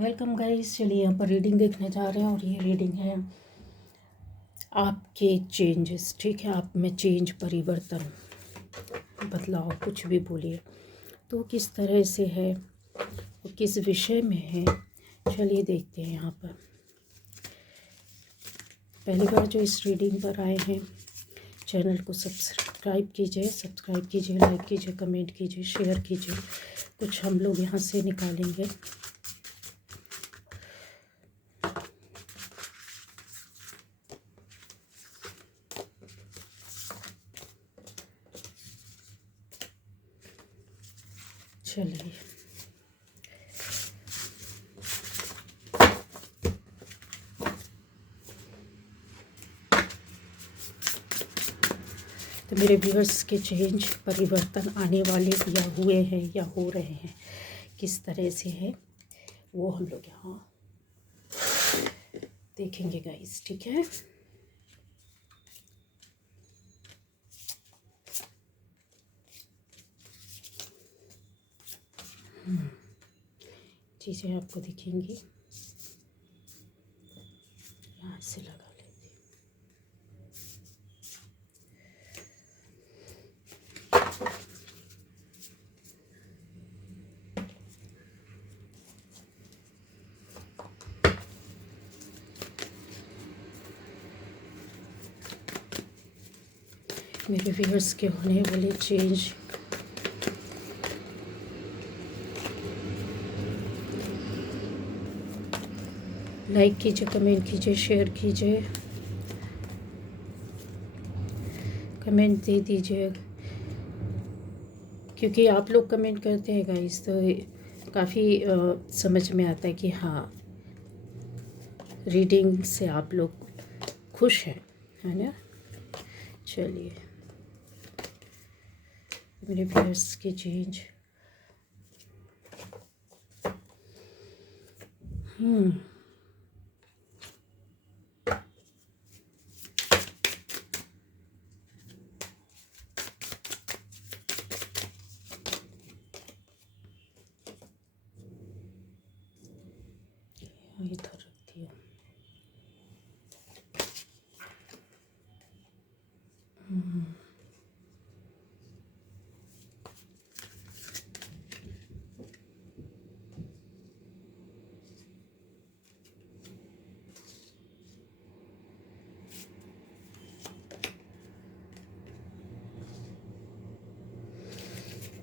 Welcome guys. चलिए यहाँ पर रीडिंग देखने जा रहे हैं और ये रीडिंग है आपके चेंजेस। ठीक है, आप में चेंज, परिवर्तन, बदलाव, कुछ भी बोलिए, तो किस तरह से है और किस विषय में है। चलिए देखते हैं। यहाँ पर पहली बार जो इस रीडिंग पर आए हैं, चैनल को सब्सक्राइब कीजिए, लाइक कीजिए, कमेंट कीजिए, शेयर कीजिए। कुछ हम लोग यहाँ से निकालेंगे। चलिए, तो मेरे व्यूअर्स के चेंज, परिवर्तन आने वाले या हुए हैं या हो रहे हैं, किस तरह से है वो हम लोग यहाँ देखेंगे गाइस। ठीक है, चीज़ें आपको दिखेंगी। यहाँ से लगा लेते हैं। मेरे व्यूअर्स के होने वाले चेंज, लाइक कीजिए, कमेंट कीजिए, शेयर कीजिए, कमेंट दे दीजिए, क्योंकि आप लोग कमेंट करते हैं गाइस तो काफ़ी समझ में आता है कि हाँ, रीडिंग से आप लोग खुश हैं, है ना। चलिए, मेरे व्यूअर्स के चेंज। इधर रखती हूँ।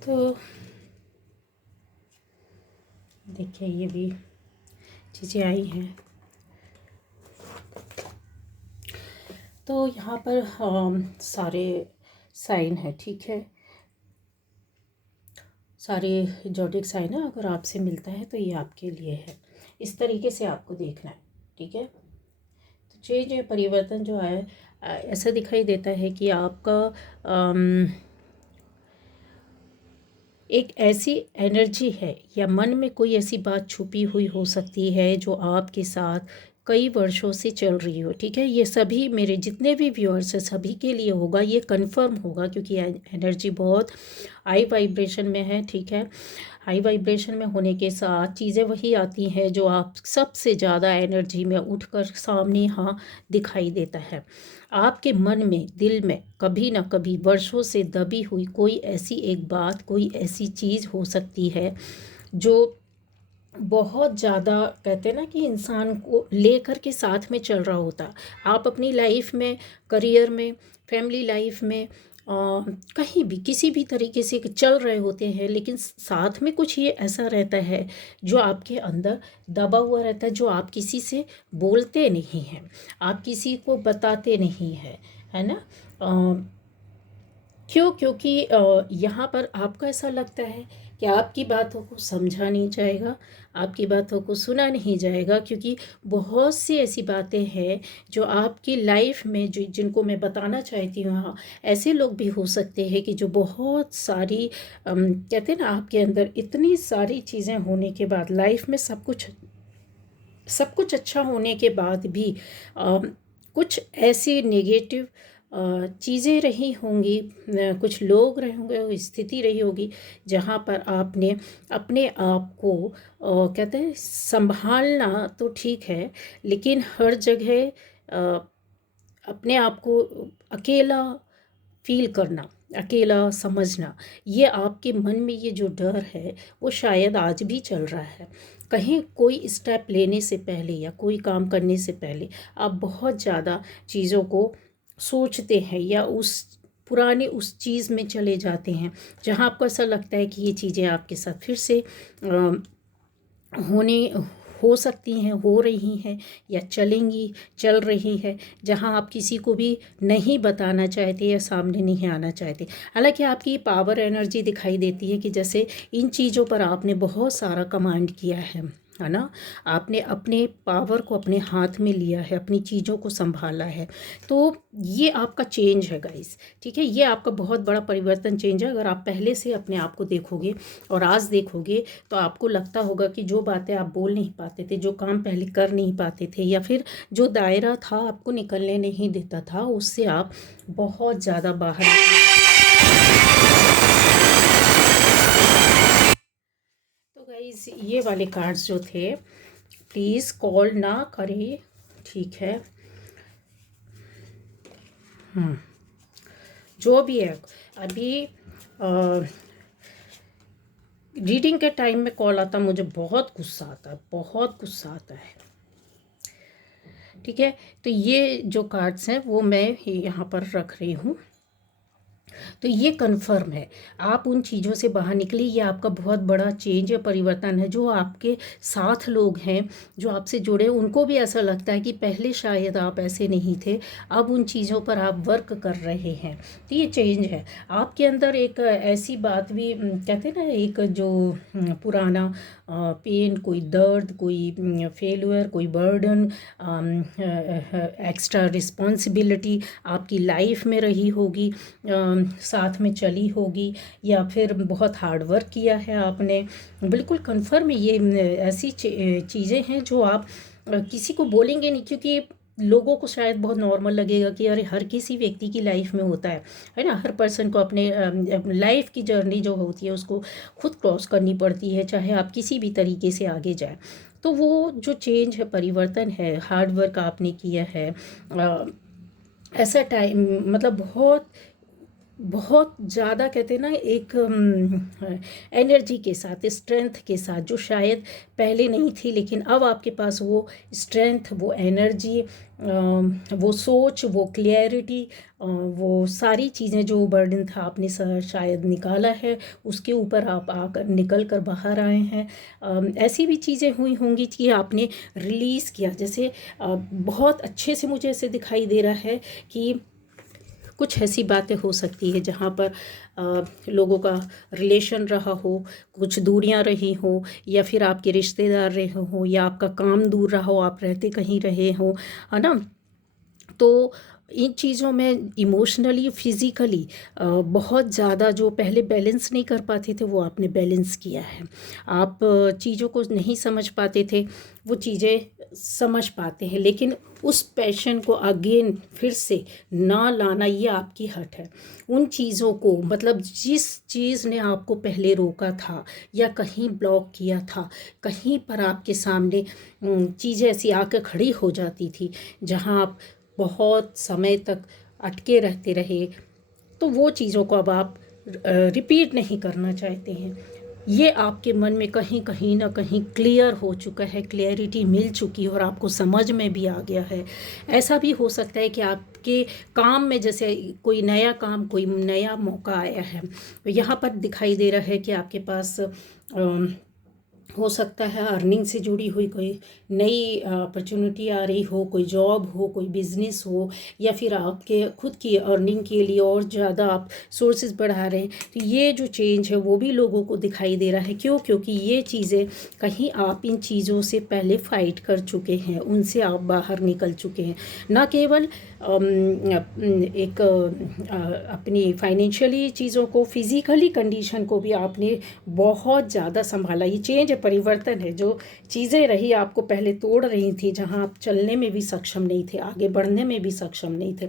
तो देखिए, ये भी चीज़ें आई हैं। तो यहाँ पर सारे साइन है। ठीक है, सारे जॉडिक साइन है। अगर आपसे मिलता है तो ये आपके लिए है। इस तरीके से आपको देखना है। ठीक है, तो चेंज या परिवर्तन जो है, ऐसा दिखाई देता है कि आपका एक ऐसी एनर्जी है या मन में कोई ऐसी बात छुपी हुई हो सकती है जो आपके साथ कई वर्षों से चल रही हो। ठीक है, ये सभी मेरे जितने भी व्यूअर्स हैं सभी के लिए होगा, ये कंफर्म होगा, क्योंकि एनर्जी बहुत हाई वाइब्रेशन में है। ठीक है, हाई वाइब्रेशन में होने के साथ चीज़ें वही आती हैं जो आप सबसे ज़्यादा एनर्जी में उठकर सामने यहाँ दिखाई देता है। आपके मन में, दिल में कभी ना कभी वर्षों से दबी हुई कोई ऐसी एक बात, कोई ऐसी चीज़ हो सकती है जो बहुत ज़्यादा, कहते हैं ना कि इंसान को लेकर के साथ में चल रहा होता। आप अपनी लाइफ में, करियर में, फैमिली लाइफ में, कहीं भी किसी भी तरीके से चल रहे होते हैं, लेकिन साथ में कुछ ये ऐसा रहता है जो आपके अंदर दबा हुआ रहता है, जो आप किसी से बोलते नहीं हैं, आप किसी को बताते नहीं हैं, है ना। क्यों? क्योंकि यहाँ पर आपको ऐसा लगता है कि आपकी बातों को समझा नहीं जाएगा, आपकी बातों को सुना नहीं जाएगा, क्योंकि बहुत सी ऐसी बातें हैं जो आपकी लाइफ में, जो जिनको मैं बताना चाहती हूँ। हाँ, ऐसे लोग भी हो सकते हैं कि जो बहुत सारी कहते हैं ना, आपके अंदर इतनी सारी चीज़ें होने के बाद, लाइफ में सब कुछ अच्छा होने के बाद भी कुछ ऐसी नेगेटिव चीज़ें रही होंगी, कुछ लोग रहे होंगे, स्थिति रही होगी जहाँ पर आपने अपने आप को कहते हैं संभालना तो ठीक है, लेकिन हर जगह अपने आप को अकेला फील करना, अकेला समझना, ये आपके मन में ये जो डर है वो शायद आज भी चल रहा है। कहीं कोई स्टेप लेने से पहले या कोई काम करने से पहले आप बहुत ज़्यादा चीज़ों को सोचते हैं या उस पुराने उस चीज़ में चले जाते हैं जहाँ आपको ऐसा लगता है कि ये चीज़ें आपके साथ फिर से होने हो सकती हैं, हो रही हैं या चलेंगी, चल रही है, जहां आप किसी को भी नहीं बताना चाहते या सामने नहीं आना चाहते। हालांकि आपकी पावर एनर्जी दिखाई देती है कि जैसे इन चीज़ों पर आपने बहुत सारा कमांड किया है ना। आपने अपने पावर को अपने हाथ में लिया है, अपनी चीज़ों को संभाला है। तो ये आपका चेंज है गाइस, ठीक है। ये आपका बहुत बड़ा परिवर्तन चेंज है। अगर आप पहले से अपने आप को देखोगे और आज देखोगे तो आपको लगता होगा कि जो बातें आप बोल नहीं पाते थे, जो काम पहले कर नहीं पाते थे, या फिर जो दायरा था आपको निकलने नहीं देता था, उससे आप बहुत ज़्यादा बाहर तो गाइस ये वाले कार्ड्स जो थे प्लीज़ कॉल ना करें, ठीक है। जो भी है अभी रीडिंग के टाइम में कॉल आता मुझे बहुत गुस्सा आता है, बहुत गुस्सा आता है, ठीक है। तो ये जो कार्ड्स हैं वो मैं यहाँ पर रख रही हूँ। तो ये कन्फर्म है, आप उन चीज़ों से बाहर निकले। ये आपका बहुत बड़ा चेंज या परिवर्तन है। जो आपके साथ लोग हैं, जो आपसे जुड़े, उनको भी ऐसा लगता है कि पहले शायद आप ऐसे नहीं थे, अब उन चीज़ों पर आप वर्क कर रहे हैं। तो ये चेंज है आपके अंदर। एक ऐसी बात भी कहते हैं ना, एक जो पुराना पेन, कोई दर्द, कोई फेलियर, कोई बर्डन, एक्स्ट्रा रिस्पॉन्सिबिलिटी आपकी लाइफ में रही होगी, साथ में चली होगी, या फिर बहुत हार्ड वर्क किया है आपने। बिल्कुल कंफर्म है, ये ऐसी चीज़ें हैं जो आप किसी को बोलेंगे नहीं, क्योंकि लोगों को शायद बहुत नॉर्मल लगेगा कि अरे हर किसी व्यक्ति की लाइफ में होता है ना। हर पर्सन को अपने लाइफ की जर्नी जो होती है उसको खुद क्रॉस करनी पड़ती है, चाहे आप किसी भी तरीके से आगे जाए। तो वो जो चेंज है, परिवर्तन है, हार्ड वर्क आपने किया है, ऐसा टाइम मतलब बहुत बहुत ज़्यादा कहते हैं ना, एक एनर्जी के साथ, स्ट्रेंथ के साथ, जो शायद पहले नहीं थी, लेकिन अब आपके पास वो स्ट्रेंथ, वो एनर्जी, वो सोच, वो क्लियरिटी, वो सारी चीज़ें, जो बर्डन था आपने शायद निकाला है, उसके ऊपर आप आकर निकल कर बाहर आए हैं। ऐसी भी चीज़ें हुई होंगी कि आपने रिलीज़ किया। जैसे बहुत अच्छे से मुझे ऐसे दिखाई दे रहा है कि कुछ ऐसी बातें हो सकती है जहाँ पर लोगों का रिलेशन रहा हो, कुछ दूरियां रही हो, या फिर आपके रिश्तेदार रहे हो, या आपका काम दूर रहा हो, आप रहते कहीं रहे हो, है ना। तो इन चीज़ों में इमोशनली, फिज़िकली बहुत ज़्यादा जो पहले बैलेंस नहीं कर पाते थे वो आपने बैलेंस किया है। आप चीज़ों को नहीं समझ पाते थे, वो चीज़ें समझ पाते हैं, लेकिन उस पैशन को अगेन फिर से ना लाना, ये आपकी हट है। उन चीज़ों को, मतलब जिस चीज़ ने आपको पहले रोका था या कहीं ब्लॉक किया था, कहीं पर आपके सामने चीज़ें ऐसी आकर खड़ी हो जाती थी जहाँ आप बहुत समय तक अटके रहते रहे, तो वो चीज़ों को अब आप रिपीट नहीं करना चाहते हैं। ये आपके मन में कहीं कहीं ना कहीं क्लियर हो चुका है, क्लियरिटी मिल चुकी है और आपको समझ में भी आ गया है। ऐसा भी हो सकता है कि आपके काम में जैसे कोई नया काम, कोई नया मौका आया है, यहाँ पर दिखाई दे रहा है कि आपके पास हो सकता है अर्निंग से जुड़ी हुई कोई नई अपॉर्चुनिटी आ रही हो, कोई जॉब हो, कोई बिजनेस हो, या फिर आपके खुद की अर्निंग के लिए और ज़्यादा आप सोर्सेज बढ़ा रहे हैं। तो ये जो चेंज है वो भी लोगों को दिखाई दे रहा है। क्यों? क्योंकि ये चीज़ें कहीं आप इन चीज़ों से पहले फाइट कर चुके हैं, उनसे आप बाहर निकल चुके हैं। ना केवल एक अपनी फाइनेंशियली चीज़ों को, फिज़िकली कंडीशन को भी आपने बहुत ज़्यादा संभाला। ये चेंज है, परिवर्तन है, जो चीज़ें रही आपको पहले तोड़ रही थी, जहाँ आप चलने में भी सक्षम नहीं थे, आगे बढ़ने में भी सक्षम नहीं थे,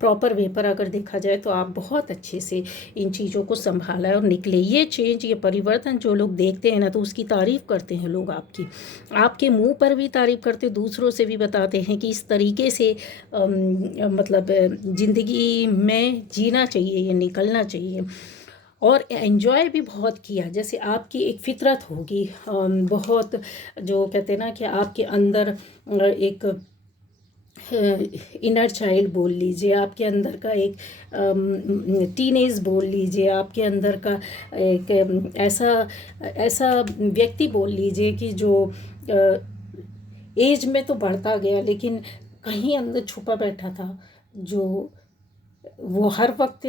प्रॉपर वे पर अगर देखा जाए तो आप बहुत अच्छे से इन चीज़ों को संभाला और निकले। ये चेंज, ये परिवर्तन जो लोग देखते हैं ना, तो उसकी तारीफ़ करते हैं लोग आपकी, आपके मुंह पर भी तारीफ़ करते, दूसरों से भी बताते हैं कि इस तरीके से मतलब ज़िंदगी में जीना चाहिए, ये निकलना चाहिए। और एन्जॉय भी बहुत किया, जैसे आपकी एक फितरत होगी, बहुत जो कहते हैं ना कि आपके अंदर एक इनर चाइल्ड बोल लीजिए, आपके अंदर का एक टीनेज बोल लीजिए, आपके अंदर का एक ऐसा ऐसा व्यक्ति बोल लीजिए कि जो एज में तो बढ़ता गया लेकिन कहीं अंदर छुपा बैठा था, जो वो हर वक्त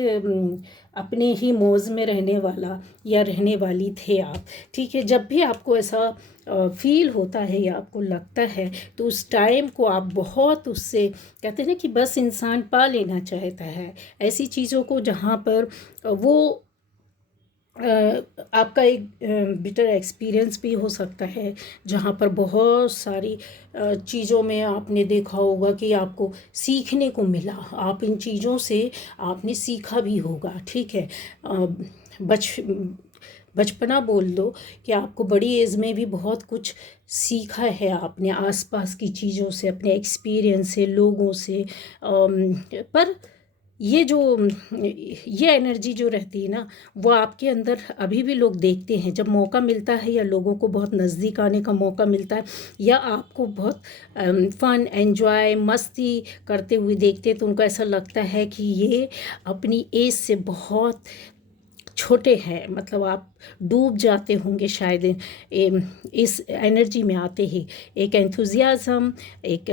अपने ही मौज में रहने वाला या रहने वाली थे आप। ठीक है, जब भी आपको ऐसा फील होता है या आपको लगता है तो उस टाइम को आप बहुत उससे कहते हैं ना कि बस इंसान पा लेना चाहता है ऐसी चीज़ों को जहाँ पर वो आपका एक बिटर एक्सपीरियंस भी हो सकता है, जहाँ पर बहुत सारी चीज़ों में आपने देखा होगा कि आपको सीखने को मिला, आप इन चीज़ों से आपने सीखा भी होगा। ठीक है, बचपना बोल दो कि आपको बड़ी एज में भी बहुत कुछ सीखा है आपने आसपास की चीज़ों से, अपने एक्सपीरियंस से, लोगों से। पर ये जो ये एनर्जी जो रहती है ना, वो आपके अंदर अभी भी लोग देखते हैं, जब मौका मिलता है या लोगों को बहुत नज़दीक आने का मौका मिलता है या आपको बहुत फ़न एंजॉय मस्ती करते हुए देखते हैं, तो उनको ऐसा लगता है कि ये अपनी एज से बहुत छोटे हैं, मतलब आप डूब जाते होंगे शायद इस एनर्जी में आते ही। एक एंथुजियाज़म, एक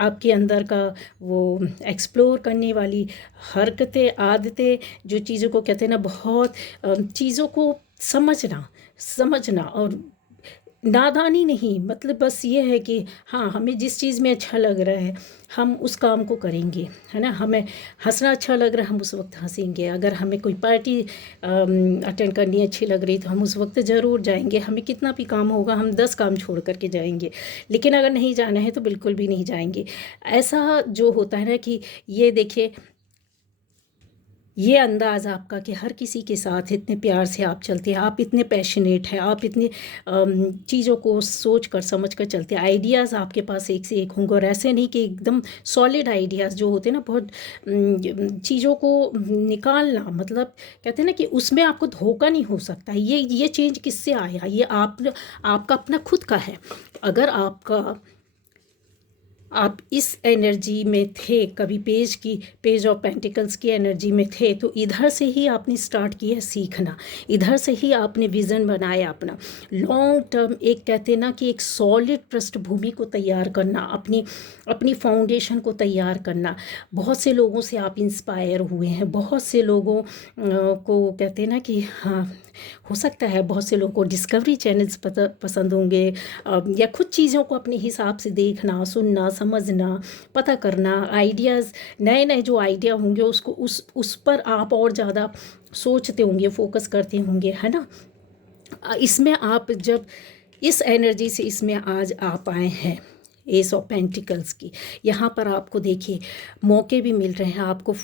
आपके अंदर का वो एक्सप्लोर करने वाली हरकतें, आदतें, जो चीज़ों को कहते हैं ना, बहुत चीज़ों को समझना और नादानी नहीं, मतलब बस ये है कि हाँ, हमें जिस चीज़ में अच्छा लग रहा है हम उस काम को करेंगे, है ना। हमें हंसना अच्छा लग रहा है, हम उस वक्त हंसेंगे। अगर हमें कोई पार्टी अटेंड करनी अच्छी लग रही तो हम उस वक्त ज़रूर जाएंगे। हमें कितना भी काम होगा हम 10 काम छोड़ करके जाएंगे, लेकिन अगर नहीं जाना है तो बिल्कुल भी नहीं जाएंगे। ऐसा जो होता है ना कि ये देखिए, ये अंदाज़ आपका कि हर किसी के साथ इतने प्यार से आप चलते हैं, आप इतने पैशनेट हैं, आप इतने चीज़ों को सोच कर समझ कर चलते हैं। आइडियाज़ आपके पास एक से एक होंगे, और ऐसे नहीं कि एकदम सॉलिड आइडियाज़ जो होते हैं ना, बहुत चीज़ों को निकालना, मतलब कहते हैं ना कि उसमें आपको धोखा नहीं हो सकता। ये चेंज किससे आया, ये आपका अपना खुद का है। अगर आप इस एनर्जी में थे, कभी पेज ऑफ पेंटिकल्स की एनर्जी में थे, तो इधर से ही आपने स्टार्ट किया सीखना, इधर से ही आपने विज़न बनाया अपना लॉन्ग टर्म, एक कहते हैं ना कि एक सॉलिड पृष्ठभूमि को तैयार करना, अपनी फाउंडेशन को तैयार करना। बहुत से लोगों से आप इंस्पायर हुए हैं, बहुत से लोगों को कहते हैं ना कि हाँ, हो सकता है बहुत से लोगों को डिस्कवरी चैनल्स पसंद होंगे, या खुद चीज़ों को अपने हिसाब से देखना, सुनना, समझना, पता करना, आइडियाज़, नए नए जो आइडिया होंगे उसको उस पर आप और ज़्यादा सोचते होंगे, फोकस करते होंगे, है ना। इसमें आप जब इस एनर्जी से इसमें आज आप आए हैं, एस ऑफ पेंटिकल्स की, यहाँ पर आपको देखिए मौके भी मिल रहे हैं, आपको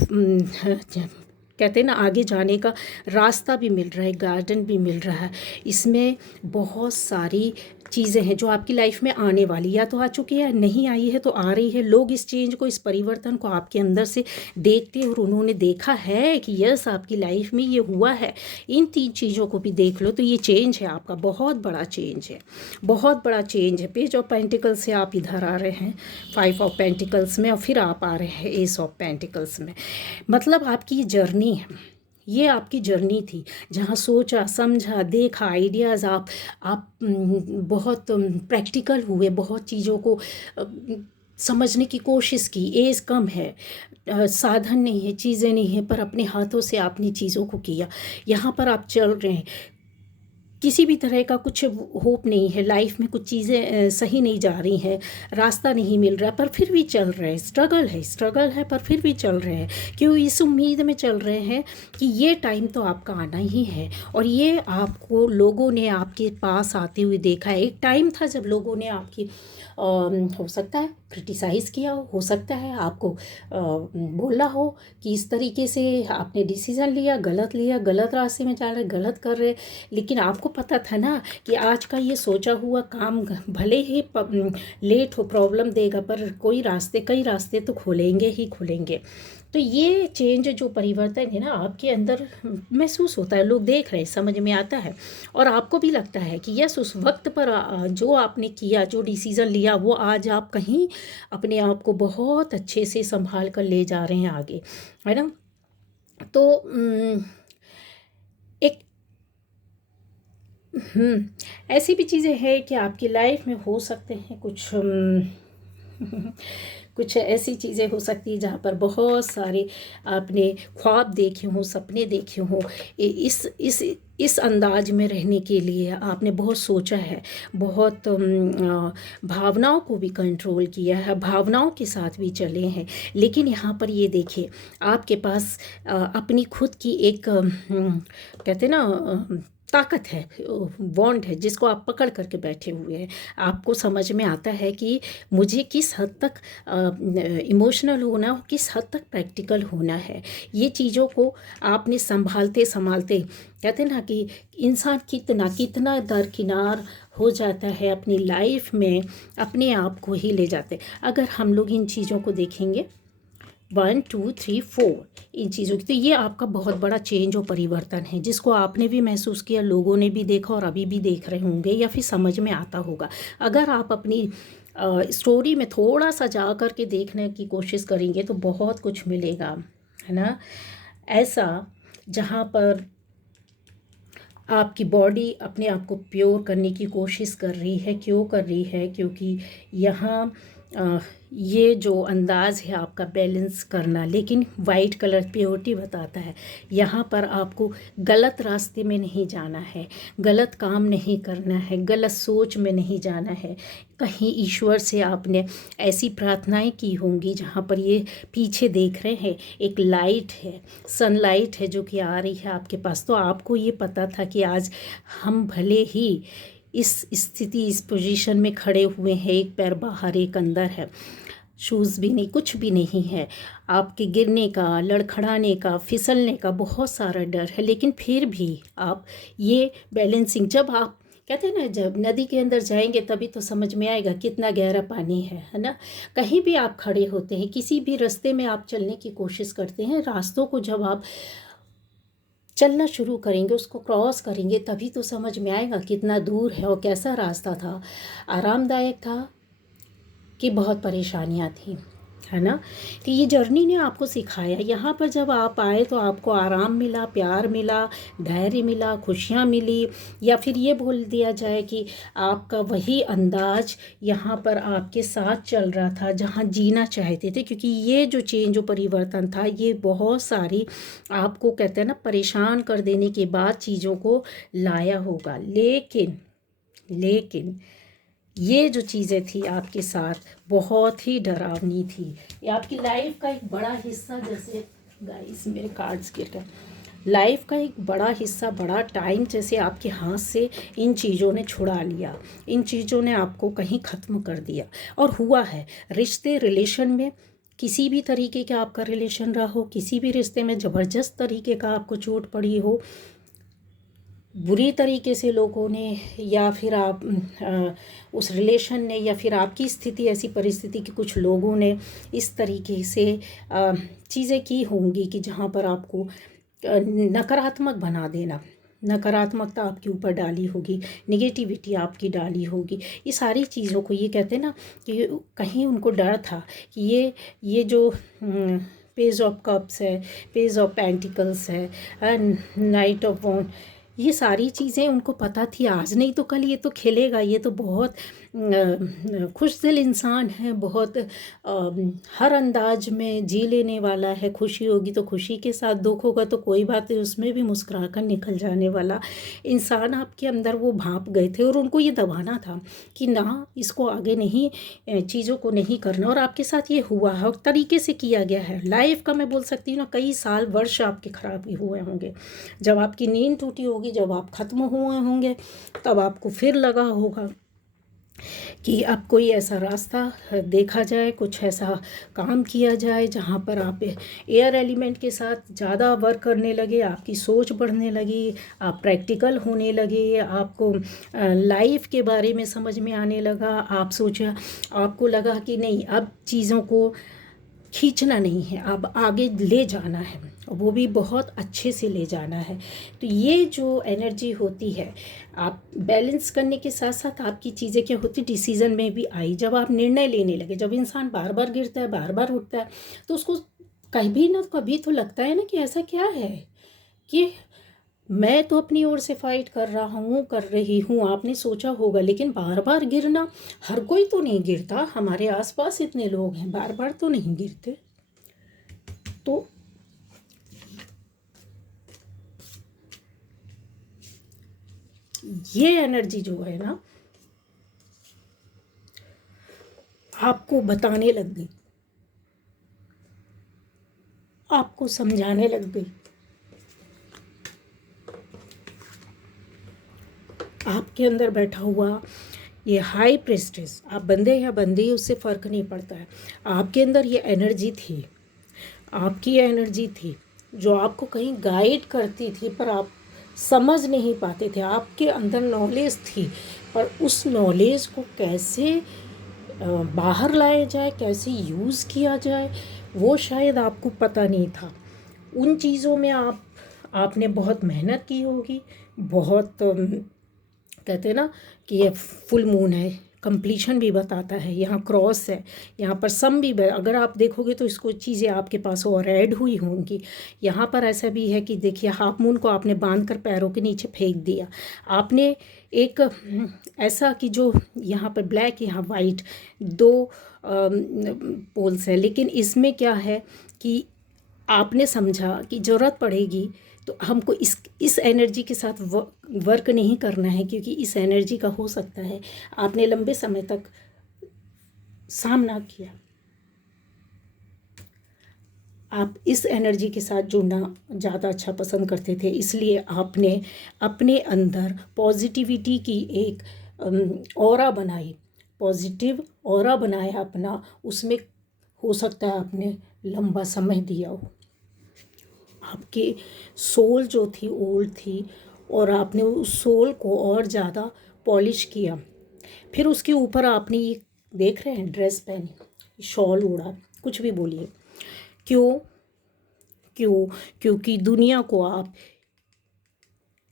कहते हैं ना आगे जाने का रास्ता भी मिल रहा है, गार्डन भी मिल रहा है। इसमें बहुत सारी चीज़ें हैं जो आपकी लाइफ में आने वाली, या तो आ चुकी है, नहीं आई है तो आ रही है। लोग इस चेंज को, इस परिवर्तन को आपके अंदर से देखते हैं, और उन्होंने देखा है कि यस, आपकी लाइफ में ये हुआ है। इन 3 चीज़ों को भी देख लो तो ये चेंज है आपका, बहुत बड़ा चेंज है, बहुत बड़ा चेंज है। पेज ऑफ पेंटिकल्स से आप इधर आ रहे हैं 5 ऑफ पेंटिकल्स में, और फिर आप आ रहे हैं एस ऑफ पेंटिकल्स में। मतलब आपकी ये जर्नी है, ये आपकी जर्नी थी, जहाँ सोचा, समझा, देखा, आइडियाज़, आप बहुत प्रैक्टिकल हुए, बहुत चीज़ों को समझने की कोशिश की। एज कम है, साधन नहीं है, चीज़ें नहीं है, पर अपने हाथों से आपने चीज़ों को किया। यहाँ पर आप चल रहे हैं, किसी भी तरह का कुछ होप नहीं है, लाइफ में कुछ चीज़ें सही नहीं जा रही हैं, रास्ता नहीं मिल रहा, पर फिर भी चल रहे हैं, स्ट्रगल है पर फिर भी चल रहे हैं। क्यों? इस उम्मीद में चल रहे हैं कि ये टाइम तो आपका आना ही है, और ये आपको लोगों ने आपके पास आते हुए देखा है। एक टाइम था जब लोगों ने आपकी हो सकता है क्रिटिसाइज़ किया हो सकता है आपको बोला हो कि इस तरीके से आपने डिसीज़न लिया, गलत रास्ते में जा रहे, गलत कर रहे। लेकिन आपको पता था ना कि आज का ये सोचा हुआ काम भले ही लेट हो, प्रॉब्लम देगा, पर कई रास्ते तो खुलेंगे ही खुलेंगे। तो ये चेंज जो परिवर्तन है ना आपके अंदर महसूस होता है, लोग देख रहे हैं, समझ में आता है, और आपको भी लगता है कि यस, उस वक्त पर जो आपने किया, जो डिसीज़न लिया, वो आज आप कहीं अपने आप को बहुत अच्छे से संभाल कर ले जा रहे हैं आगे, है ना। तो एक ऐसी भी चीज़ें हैं कि आपकी लाइफ में हो सकते हैं कुछ कुछ ऐसी चीज़ें हो सकती है जहाँ पर बहुत सारे आपने ख्वाब देखे हों, सपने देखे हों। इस अंदाज में रहने के लिए आपने बहुत सोचा है, बहुत भावनाओं को भी कंट्रोल किया है, भावनाओं के साथ भी चले हैं। लेकिन यहाँ पर ये देखिए, आपके पास अपनी खुद की एक कहते ना ताकत है, बॉन्ड है, जिसको आप पकड़ करके बैठे हुए हैं। आपको समझ में आता है कि मुझे किस हद तक इमोशनल होना हो, किस हद तक प्रैक्टिकल होना है। ये चीज़ों को आपने संभालते संभालते, कहते ना कि इंसान कितना दरकिनार हो जाता है अपनी लाइफ में, अपने आप को ही ले जाते। अगर हम लोग इन चीज़ों को देखेंगे 1 2 3 4 इन चीज़ों की, तो ये आपका बहुत बड़ा चेंज और परिवर्तन है, जिसको आपने भी महसूस किया, लोगों ने भी देखा, और अभी भी देख रहे होंगे, या फिर समझ में आता होगा। अगर आप अपनी स्टोरी में थोड़ा सा जा कर के देखने की कोशिश करेंगे तो बहुत कुछ मिलेगा, है ना। ऐसा जहाँ पर आपकी बॉडी अपने आप को प्योर करने की कोशिश कर रही है। क्यों कर रही है? क्योंकि यहाँ ये जो अंदाज़ है आपका बैलेंस करना, लेकिन वाइट कलर प्योरिटी बताता है। यहाँ पर आपको गलत रास्ते में नहीं जाना है, गलत काम नहीं करना है, गलत सोच में नहीं जाना है। कहीं ईश्वर से आपने ऐसी प्रार्थनाएं की होंगी, जहाँ पर ये पीछे देख रहे हैं एक लाइट है, सनलाइट है जो कि आ रही है आपके पास। तो आपको ये पता था कि आज हम भले ही इस स्थिति, इस पोजीशन में खड़े हुए हैं, एक पैर बाहर एक अंदर है, शूज़ भी नहीं, कुछ भी नहीं है, आपके गिरने का, लड़खड़ाने का, फिसलने का बहुत सारा डर है, लेकिन फिर भी आप ये बैलेंसिंग, जब आप कहते हैं ना, जब नदी के अंदर जाएंगे तभी तो समझ में आएगा कितना गहरा पानी है ना। कहीं भी आप खड़े होते हैं, किसी भी रास्ते में आप चलने की कोशिश करते हैं, रास्तों को जब आप चलना शुरू करेंगे, उसको क्रॉस करेंगे, तभी तो समझ में आएगा कितना दूर है और कैसा रास्ता था, आरामदायक था कि बहुत परेशानियां थी, है ना। कि ये जर्नी ने आपको सिखाया। यहाँ पर जब आप आए तो आपको आराम मिला, प्यार मिला, धैर्य मिला, खुशियाँ मिली, या फिर ये बोल दिया जाए कि आपका वही अंदाज यहाँ पर आपके साथ चल रहा था जहाँ जीना चाहते थे। क्योंकि ये जो चेंज, जो परिवर्तन था, ये बहुत सारी आपको कहते हैं ना परेशान कर देने के बाद चीज़ों को लाया होगा। लेकिन ये जो चीज़ें थी आपके साथ बहुत ही डरावनी थी। ये आपकी लाइफ का एक बड़ा हिस्सा, जैसे गाइस मेरे कार्ड्स गिर गए, लाइफ का एक बड़ा हिस्सा, बड़ा टाइम जैसे आपके हाथ से इन चीज़ों ने छुड़ा लिया, इन चीज़ों ने आपको कहीं ख़त्म कर दिया। और हुआ है रिश्ते, रिलेशन में, किसी भी तरीके का आपका रिलेशन रहा हो, किसी भी रिश्ते में ज़बरदस्त तरीके का आपको चोट पड़ी हो, बुरी तरीके से लोगों ने, या फिर आप उस रिलेशन ने, या फिर आपकी स्थिति, ऐसी परिस्थिति कि कुछ लोगों ने इस तरीके से चीज़ें की होंगी कि जहाँ पर आपको नकारात्मक बना देना, नकारात्मकता आपके ऊपर डाली होगी, नेगेटिविटी आपकी डाली होगी। ये सारी चीज़ों को, ये कहते हैं ना कि कहीं उनको डर था कि ये जो पेज ऑफ कप्स है, पेज ऑफ पेंटिकल्स है, नाइट ऑफ वॉन्ड, ये सारी चीज़ें उनको पता थी, आज नहीं तो कल ये तो खेलेगा, ये तो बहुत खुश दिल इंसान है, बहुत हर अंदाज में जी लेने वाला है। खुशी होगी तो खुशी के साथ, दुख होगा तो कोई बात नहीं, उसमें भी मुस्कुरा कर निकल जाने वाला इंसान आपके अंदर वो भाप गए थे। और उनको ये दबाना था कि ना, इसको आगे नहीं, चीज़ों को नहीं करना। और आपके साथ ये हुआ है और तरीके से किया गया है। लाइफ का मैं बोल सकती हूँ ना, कई साल वर्ष आपके ख़राब हुए होंगे। जब आपकी नींद टूटी होगी, जब आप ख़त्म हुए होंगे, तब आपको फिर लगा होगा कि अब कोई ऐसा रास्ता देखा जाए, कुछ ऐसा काम किया जाए जहाँ पर आप एयर एलिमेंट के साथ ज़्यादा वर्क करने लगे, आपकी सोच बढ़ने लगी, आप प्रैक्टिकल होने लगे, आपको लाइफ के बारे में समझ में आने लगा। आप सोचा, आपको लगा कि नहीं, अब चीज़ों को खींचना नहीं है, अब आगे ले जाना है, वो भी बहुत अच्छे से ले जाना है। तो ये जो एनर्जी होती है, आप बैलेंस करने के साथ साथ आपकी चीज़ें क्या होती, डिसीज़न में भी आई। जब आप निर्णय लेने लगे, जब इंसान बार बार गिरता है, बार बार उठता है, तो उसको कभी ना कभी तो लगता है ना कि ऐसा क्या है कि मैं तो अपनी ओर से फाइट कर रहा हूँ, कर रही हूँ, आपने सोचा होगा। लेकिन बार बार गिरना, हर कोई तो नहीं गिरता, हमारे आसपास इतने लोग हैं, बार बार तो नहीं गिरते। तो ये एनर्जी जो है ना, आपको बताने लग गई, आपको समझाने लग गई। आपके अंदर बैठा हुआ ये हाई प्रेस्टिस, आप बंदे या बंदी, उससे फ़र्क नहीं पड़ता है। आपके अंदर ये एनर्जी थी, आपकी एनर्जी थी जो आपको कहीं गाइड करती थी, पर आप समझ नहीं पाते थे। आपके अंदर नॉलेज थी, पर उस नॉलेज को कैसे बाहर लाया जाए, कैसे यूज़ किया जाए, वो शायद आपको पता नहीं था। उन चीज़ों में आपने बहुत मेहनत की होगी, बहुत कहते हैं ना कि ये फुल मून है, कंप्लीशन भी बताता है, यहाँ क्रॉस है, यहाँ पर सम भी, अगर आप देखोगे तो इसको चीज़ें आपके पास और ऐड हुई होंगी। यहाँ पर ऐसा भी है कि देखिए, हाफ मून को आपने बांध कर पैरों के नीचे फेंक दिया। आपने एक ऐसा कि जो यहाँ पर ब्लैक, यहाँ वाइट, दो पोल्स है, लेकिन इसमें क्या है कि आपने समझा कि ज़रूरत पड़ेगी तो हमको इस एनर्जी के साथ वर्क नहीं करना है, क्योंकि इस एनर्जी का हो सकता है आपने लंबे समय तक सामना किया। आप इस एनर्जी के साथ जुड़ना ज़्यादा अच्छा पसंद करते थे, इसलिए आपने अपने अंदर पॉजिटिविटी की एक ऑरा बनाई, पॉजिटिव ऑरा बनाया अपना। उसमें हो सकता है आपने लंबा समय दिया हो, आपकी सोल जो थी ओल्ड थी, और आपने उस सोल को और ज़्यादा पॉलिश किया। फिर उसके ऊपर आपने ये देख रहे हैं ड्रेस पहनी, शॉल ओढ़ा, कुछ भी बोलिए, क्यों क्यों क्योंकि दुनिया को आप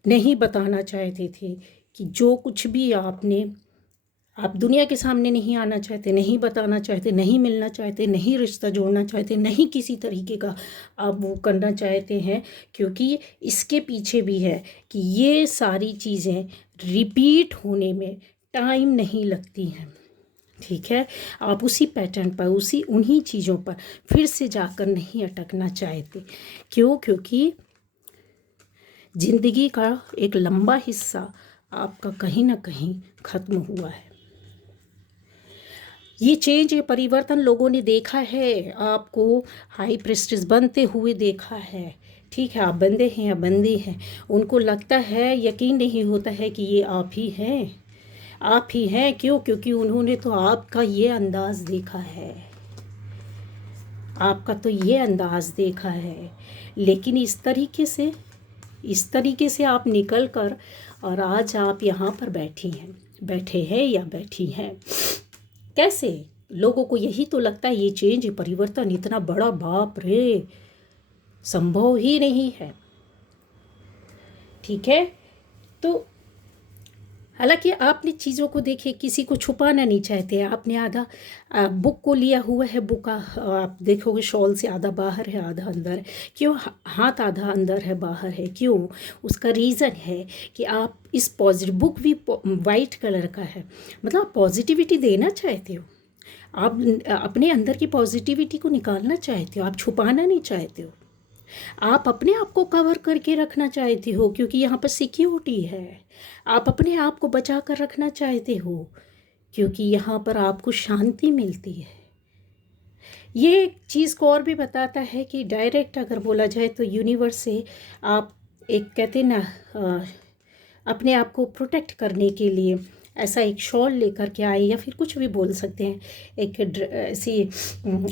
नहीं बताना चाहते थे कि जो कुछ भी आप दुनिया के सामने नहीं आना चाहते, नहीं बताना चाहते, नहीं मिलना चाहते, नहीं रिश्ता जोड़ना चाहते, नहीं किसी तरीके का आप वो करना चाहते हैं, क्योंकि इसके पीछे भी है कि ये सारी चीज़ें रिपीट होने में टाइम नहीं लगती हैं। ठीक है, आप उसी पैटर्न पर, उन्हीं चीज़ों पर फिर से जाकर नहीं अटकना चाहते। क्यों? क्योंकि ज़िंदगी का एक लंबा हिस्सा आपका कहीं ना कहीं ख़त्म हुआ है। ये चेंज, ये परिवर्तन लोगों ने देखा है, आपको हाई प्रेस्टिज बनते हुए देखा है। ठीक है, आप बंदे हैं या बंदी हैं, उनको लगता है, यकीन नहीं होता है कि ये आप ही हैं, आप ही हैं। क्यों? क्योंकि उन्होंने तो आपका ये अंदाज़ देखा है, आपका तो ये अंदाज़ देखा है। लेकिन इस तरीके से आप निकल कर और आज आप यहाँ पर बैठे हैं या बैठी हैं। कैसे? लोगों को यही तो लगता है ये चेंज, ये परिवर्तन इतना बड़ा, बाप रे, संभव ही नहीं है। ठीक है, तो हालांकि आपने चीज़ों को देखिए, किसी को छुपाना नहीं चाहते। आपने आधा बुक को लिया हुआ है, बुक आप देखोगे शॉल से आधा बाहर है आधा अंदर है। क्यों? हाथ आधा अंदर है बाहर है, क्यों? उसका रीज़न है कि आप इस पॉजिटिव, बुक भी वाइट कलर का है, मतलब आप पॉजिटिविटी देना चाहते हो, आप अपने अंदर की पॉजिटिविटी को निकालना चाहते हो, आप छुपाना नहीं चाहते हो, आप अपने आप को कवर करके रखना चाहते हो, क्योंकि यहाँ पर सिक्योरिटी है। आप अपने आप को बचा कर रखना चाहते हो, क्योंकि यहाँ पर आपको शांति मिलती है। ये एक चीज़ को और भी बताता है कि डायरेक्ट अगर बोला जाए तो यूनिवर्स से आप एक कहते ना अपने आप को प्रोटेक्ट करने के लिए ऐसा एक शॉल लेकर के आए, या फिर कुछ भी बोल सकते हैं, एक ऐसी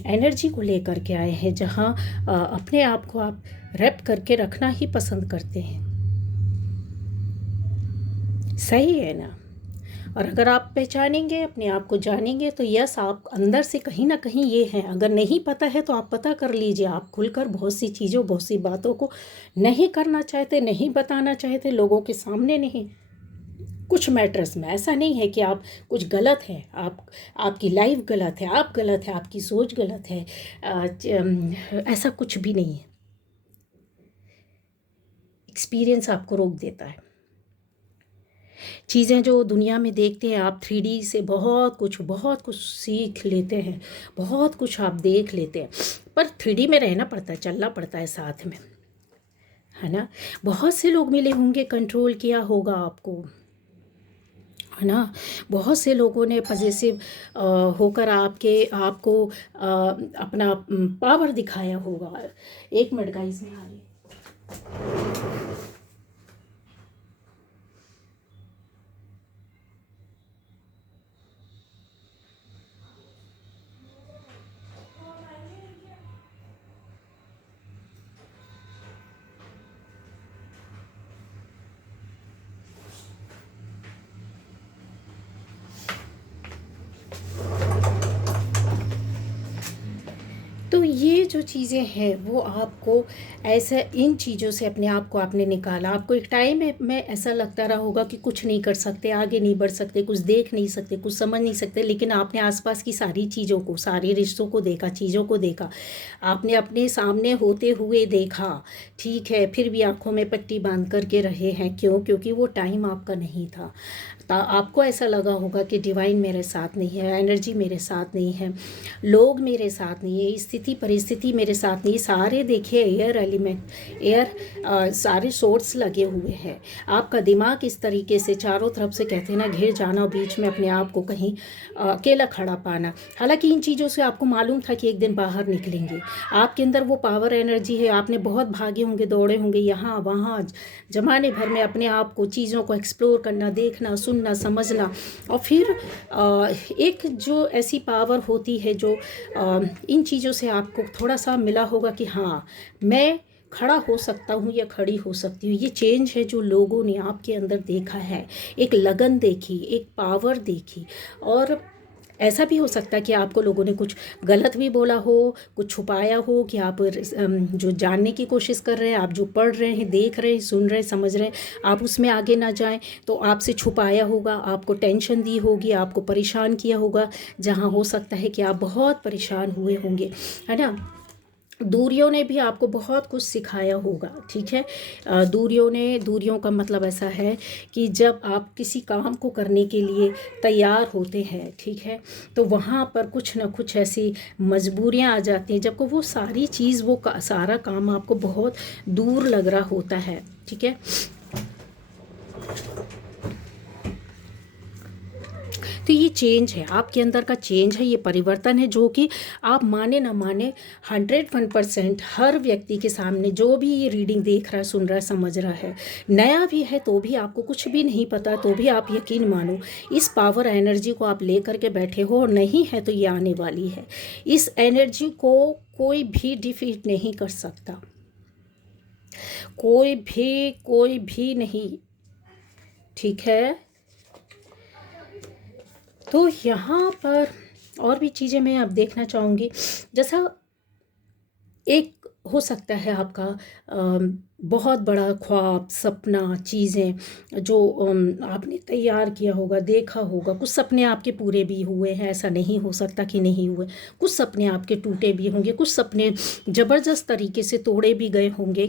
एनर्जी को लेकर के आए हैं जहाँ अपने आप को आप रैप करके रखना ही पसंद करते हैं। सही है ना? और अगर आप पहचानेंगे, अपने आप को जानेंगे, तो यस, आप अंदर से कहीं ना कहीं ये हैं। अगर नहीं पता है तो आप पता कर लीजिए। आप खुलकर बहुत सी चीज़ों, बहुत सी बातों को नहीं करना चाहते, नहीं बताना चाहते, लोगों के सामने नहीं। कुछ मैटर्स में ऐसा नहीं है कि आप कुछ गलत है, आपकी लाइफ गलत है, आप गलत है, आपकी सोच गलत है, ऐसा कुछ भी नहीं है। एक्सपीरियंस आपको रोक देता है। चीज़ें जो दुनिया में देखते हैं आप, 3D से बहुत कुछ सीख लेते हैं, बहुत कुछ आप देख लेते हैं, पर 3D में रहना पड़ता है, चलना पड़ता है साथ में, है ना? बहुत से लोग मिले होंगे, कंट्रोल किया होगा आपको, है ना? बहुत से लोगों ने पजेसिव होकर आपको अपना पावर दिखाया होगा। एक मिनट गाइस, में आ रही। तो ये जो चीज़ें हैं वो आपको ऐसा, इन चीज़ों से अपने आप को आपने निकाला। आपको एक टाइम में ऐसा लगता रहा होगा कि कुछ नहीं कर सकते, आगे नहीं बढ़ सकते, कुछ देख नहीं सकते, कुछ समझ नहीं सकते, लेकिन आपने आसपास की सारी चीज़ों को, सारे रिश्तों को देखा, चीज़ों को देखा, आपने अपने सामने होते हुए देखा, ठीक है, फिर भी आंखों में पट्टी बांध करके रहे हैं। क्यों? क्योंकि वो टाइम आपका नहीं था। आपको ऐसा लगा होगा कि डिवाइन मेरे साथ नहीं है, एनर्जी मेरे साथ नहीं है, लोग मेरे साथ नहीं है, स्थिति परिस्थिति मेरे साथ नहीं। सारे देखिए एयर एलिमेंट, एयर सारे सोर्स लगे हुए हैं। आपका दिमाग इस तरीके से चारों तरफ से कहते हैं ना घिर जाना, बीच में अपने आप को कहीं अकेला खड़ा पाना। हालांकि इन चीज़ों से आपको मालूम था कि एक दिन बाहर निकलेंगे। आपके अंदर वो पावर एनर्जी है, आपने बहुत भागे होंगे, दौड़े होंगे यहाँ वहाँ, जमाने भर में अपने आप को, चीज़ों को एक्सप्लोर करना, देखना, सुनना, समझना। और फिर एक जो ऐसी पावर होती है जो इन चीज़ों से आपको थोड़ा सा मिला होगा कि हाँ, मैं खड़ा हो सकता हूँ या खड़ी हो सकती हूँ। ये चेंज है जो लोगों ने आपके अंदर देखा है, एक लगन देखी, एक पावर देखी। और ऐसा भी हो सकता है कि आपको लोगों ने कुछ गलत भी बोला हो, कुछ छुपाया हो, कि आप जो जानने की कोशिश कर रहे हैं, आप जो पढ़ रहे हैं, देख रहे हैं, सुन रहे हैं, समझ रहे हैं, आप उसमें आगे ना जाएं, तो आपसे छुपाया होगा, आपको टेंशन दी होगी, आपको परेशान किया होगा, जहां हो सकता है कि आप बहुत परेशान हुए होंगे, है ना? दूरियों ने भी आपको बहुत कुछ सिखाया होगा, ठीक है? दूरियों का मतलब ऐसा है कि जब आप किसी काम को करने के लिए तैयार होते हैं, ठीक है, तो वहाँ पर कुछ ना कुछ ऐसी मजबूरियाँ आ जाती हैं, जबकि वो सारी चीज़, सारा काम आपको बहुत दूर लग रहा होता है, ठीक है? तो ये चेंज है, आपके अंदर का चेंज है, ये परिवर्तन है, जो कि आप माने ना माने 101% हर व्यक्ति के सामने, जो भी ये रीडिंग देख रहा है, सुन रहा है, समझ रहा है, नया भी है तो भी, आपको कुछ भी नहीं पता तो भी, आप यकीन मानो, इस पावर एनर्जी को आप लेकर के बैठे हो, और नहीं है तो ये आने वाली है। इस एनर्जी को कोई भी डिफीट नहीं कर सकता, कोई भी नहीं, ठीक है? तो यहाँ पर और भी चीज़ें मैं अब देखना चाहूँगी। जैसा एक हो सकता है आपका बहुत बड़ा ख्वाब, सपना, चीज़ें जो आपने तैयार किया होगा, देखा होगा, कुछ सपने आपके पूरे भी हुए हैं, ऐसा नहीं हो सकता कि नहीं हुए। कुछ सपने आपके टूटे भी होंगे, कुछ सपने ज़बरदस्त तरीके से तोड़े भी गए होंगे,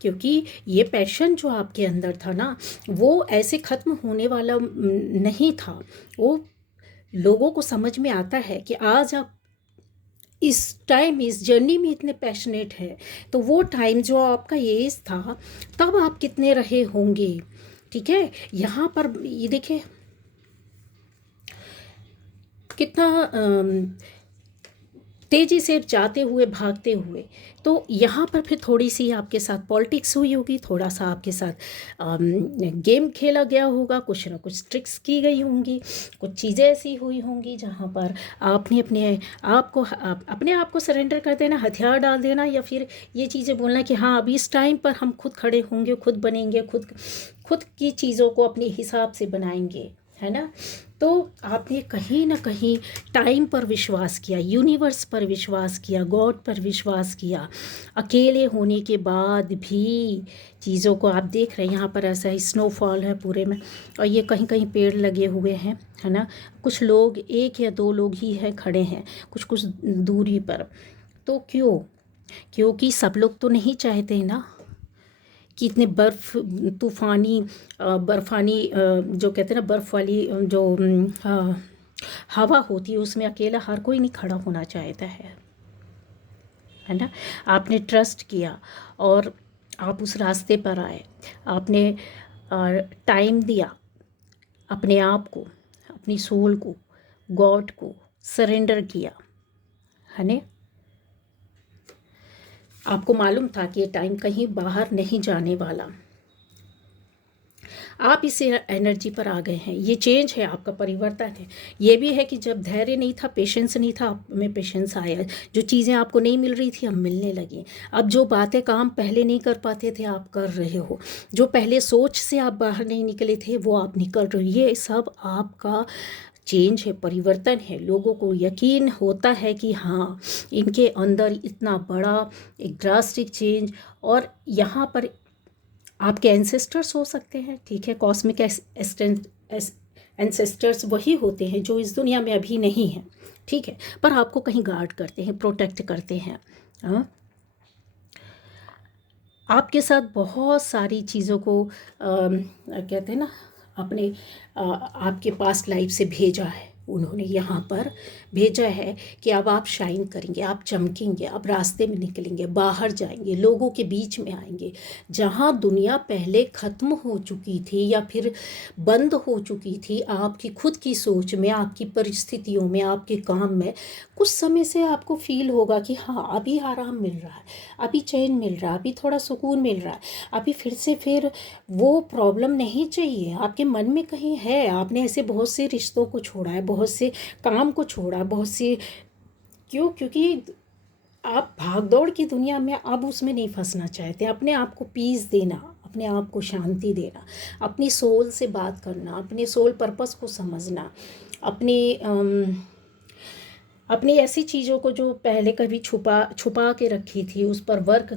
क्योंकि ये पैशन जो आपके अंदर था ना, वो ऐसे ख़त्म होने वाला नहीं था। वो लोगों को समझ में आता है कि आज आप इस टाइम, इस जर्नी में इतने पैशनेट है, तो वो टाइम जो आपका एज था, तब आप कितने रहे होंगे। ठीक है, यहाँ पर ये देखिए कितना तेज़ी से जाते हुए, भागते हुए। तो यहाँ पर फिर थोड़ी सी आपके साथ पॉलिटिक्स हुई होगी, थोड़ा सा आपके साथ गेम खेला गया होगा, कुछ ना कुछ ट्रिक्स की गई होंगी, कुछ चीज़ें ऐसी हुई होंगी जहाँ पर आपने अपने आप को सरेंडर कर देना, हथियार डाल देना, या फिर ये चीज़ें बोलना कि हाँ अभी इस टाइम पर हम खुद खड़े होंगे, खुद बनेंगे, खुद की चीज़ों को अपने हिसाब से बनाएंगे, है ना। तो आपने कहीं ना कहीं टाइम पर विश्वास किया, यूनिवर्स पर विश्वास किया, गॉड पर विश्वास किया। अकेले होने के बाद भी चीज़ों को आप देख रहे हैं, यहाँ पर ऐसा ही स्नोफॉल है पूरे में, और ये कहीं कहीं पेड़ लगे हुए हैं, है ना। कुछ लोग, एक या दो लोग ही है खड़े हैं कुछ कुछ दूरी पर। तो क्योंकि सब लोग तो नहीं चाहते ना कि इतने बर्फ़ानी जो कहते हैं ना, बर्फ़ वाली जो हवा होती है, उसमें अकेला हर कोई नहीं खड़ा होना चाहता है ना। आपने ट्रस्ट किया और आप उस रास्ते पर आए, आपने टाइम दिया, अपने आप को, अपनी सोल को, गॉड को सरेंडर किया, है ना। आपको मालूम था कि ये टाइम कहीं बाहर नहीं जाने वाला। आप इस एनर्जी पर आ गए हैं, ये चेंज है, आपका परिवर्तन है। ये भी है कि जब धैर्य नहीं था, पेशेंस नहीं था, आप में पेशेंस आया। जो चीज़ें आपको नहीं मिल रही थी अब मिलने लगी। अब जो बातें काम पहले नहीं कर पाते थे आप कर रहे हो, जो पहले सोच से आप बाहर नहीं निकले थे वो आप निकल रहे हो। ये सब आपका चेंज है, परिवर्तन है। लोगों को यकीन होता है कि हाँ इनके अंदर इतना बड़ा एक ड्रास्टिक चेंज, और यहाँ पर आपके एंसेस्टर्स हो सकते हैं, ठीक है। कॉस्मिक एंसेस्टर्स वही होते हैं जो इस दुनिया में अभी नहीं हैं, ठीक है, पर आपको कहीं गार्ड करते हैं, प्रोटेक्ट करते हैं। आपके साथ बहुत सारी चीज़ों को कहते हैं ना, अपने आपके पास्ट लाइफ से भेजा है उन्होंने, यहाँ पर भेजा है कि अब आप शाइन करेंगे, आप चमकेंगे, आप रास्ते में निकलेंगे, बाहर जाएंगे, लोगों के बीच में आएंगे। जहाँ दुनिया पहले ख़त्म हो चुकी थी या फिर बंद हो चुकी थी, आपकी खुद की सोच में, आपकी परिस्थितियों में, आपके काम में, कुछ समय से आपको फील होगा कि हाँ अभी आराम मिल रहा है, अभी चैन मिल रहा है, अभी थोड़ा सुकून मिल रहा है, अभी फिर वो प्रॉब्लम नहीं चाहिए। आपके मन में कहीं है, आपने ऐसे बहुत से रिश्तों को छोड़ा है, बहुत से काम को छोड़ा, बहुत से, क्योंकि आप भाग दौड़ की दुनिया में अब उसमें नहीं फंसना चाहते। अपने आप को पीस देना, अपने आप को शांति देना, अपनी सोल से बात करना, अपने सोल पर्पस को समझना, अपनी ऐसी चीज़ों को जो पहले कभी छुपा के रखी थी उस पर वर्क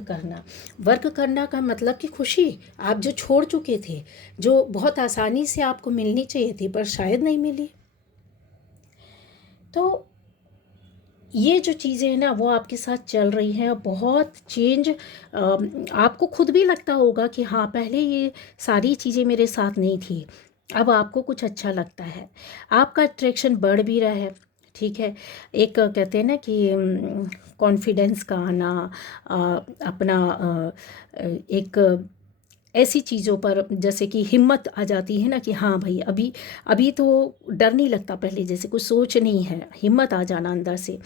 करना का मतलब कि खुशी आप जो छोड़ चुके थे, जो बहुत आसानी से आपको मिलनी चाहिए थी पर शायद नहीं मिली। तो ये जो चीज़ें हैं ना वो आपके साथ चल रही हैं, बहुत चेंज आपको खुद भी लगता होगा कि हाँ पहले ये सारी चीज़ें मेरे साथ नहीं थी, अब आपको कुछ अच्छा लगता है, आपका अट्रैक्शन बढ़ भी रहा है, ठीक है। एक कहते हैं ना कि कॉन्फिडेंस का आना, अपना एक ऐसी चीज़ों पर जैसे कि हिम्मत आ जाती है ना कि हाँ भाई अभी तो डर नहीं लगता पहले जैसे, कुछ सोच नहीं है, हिम्मत आ जाना अंदर से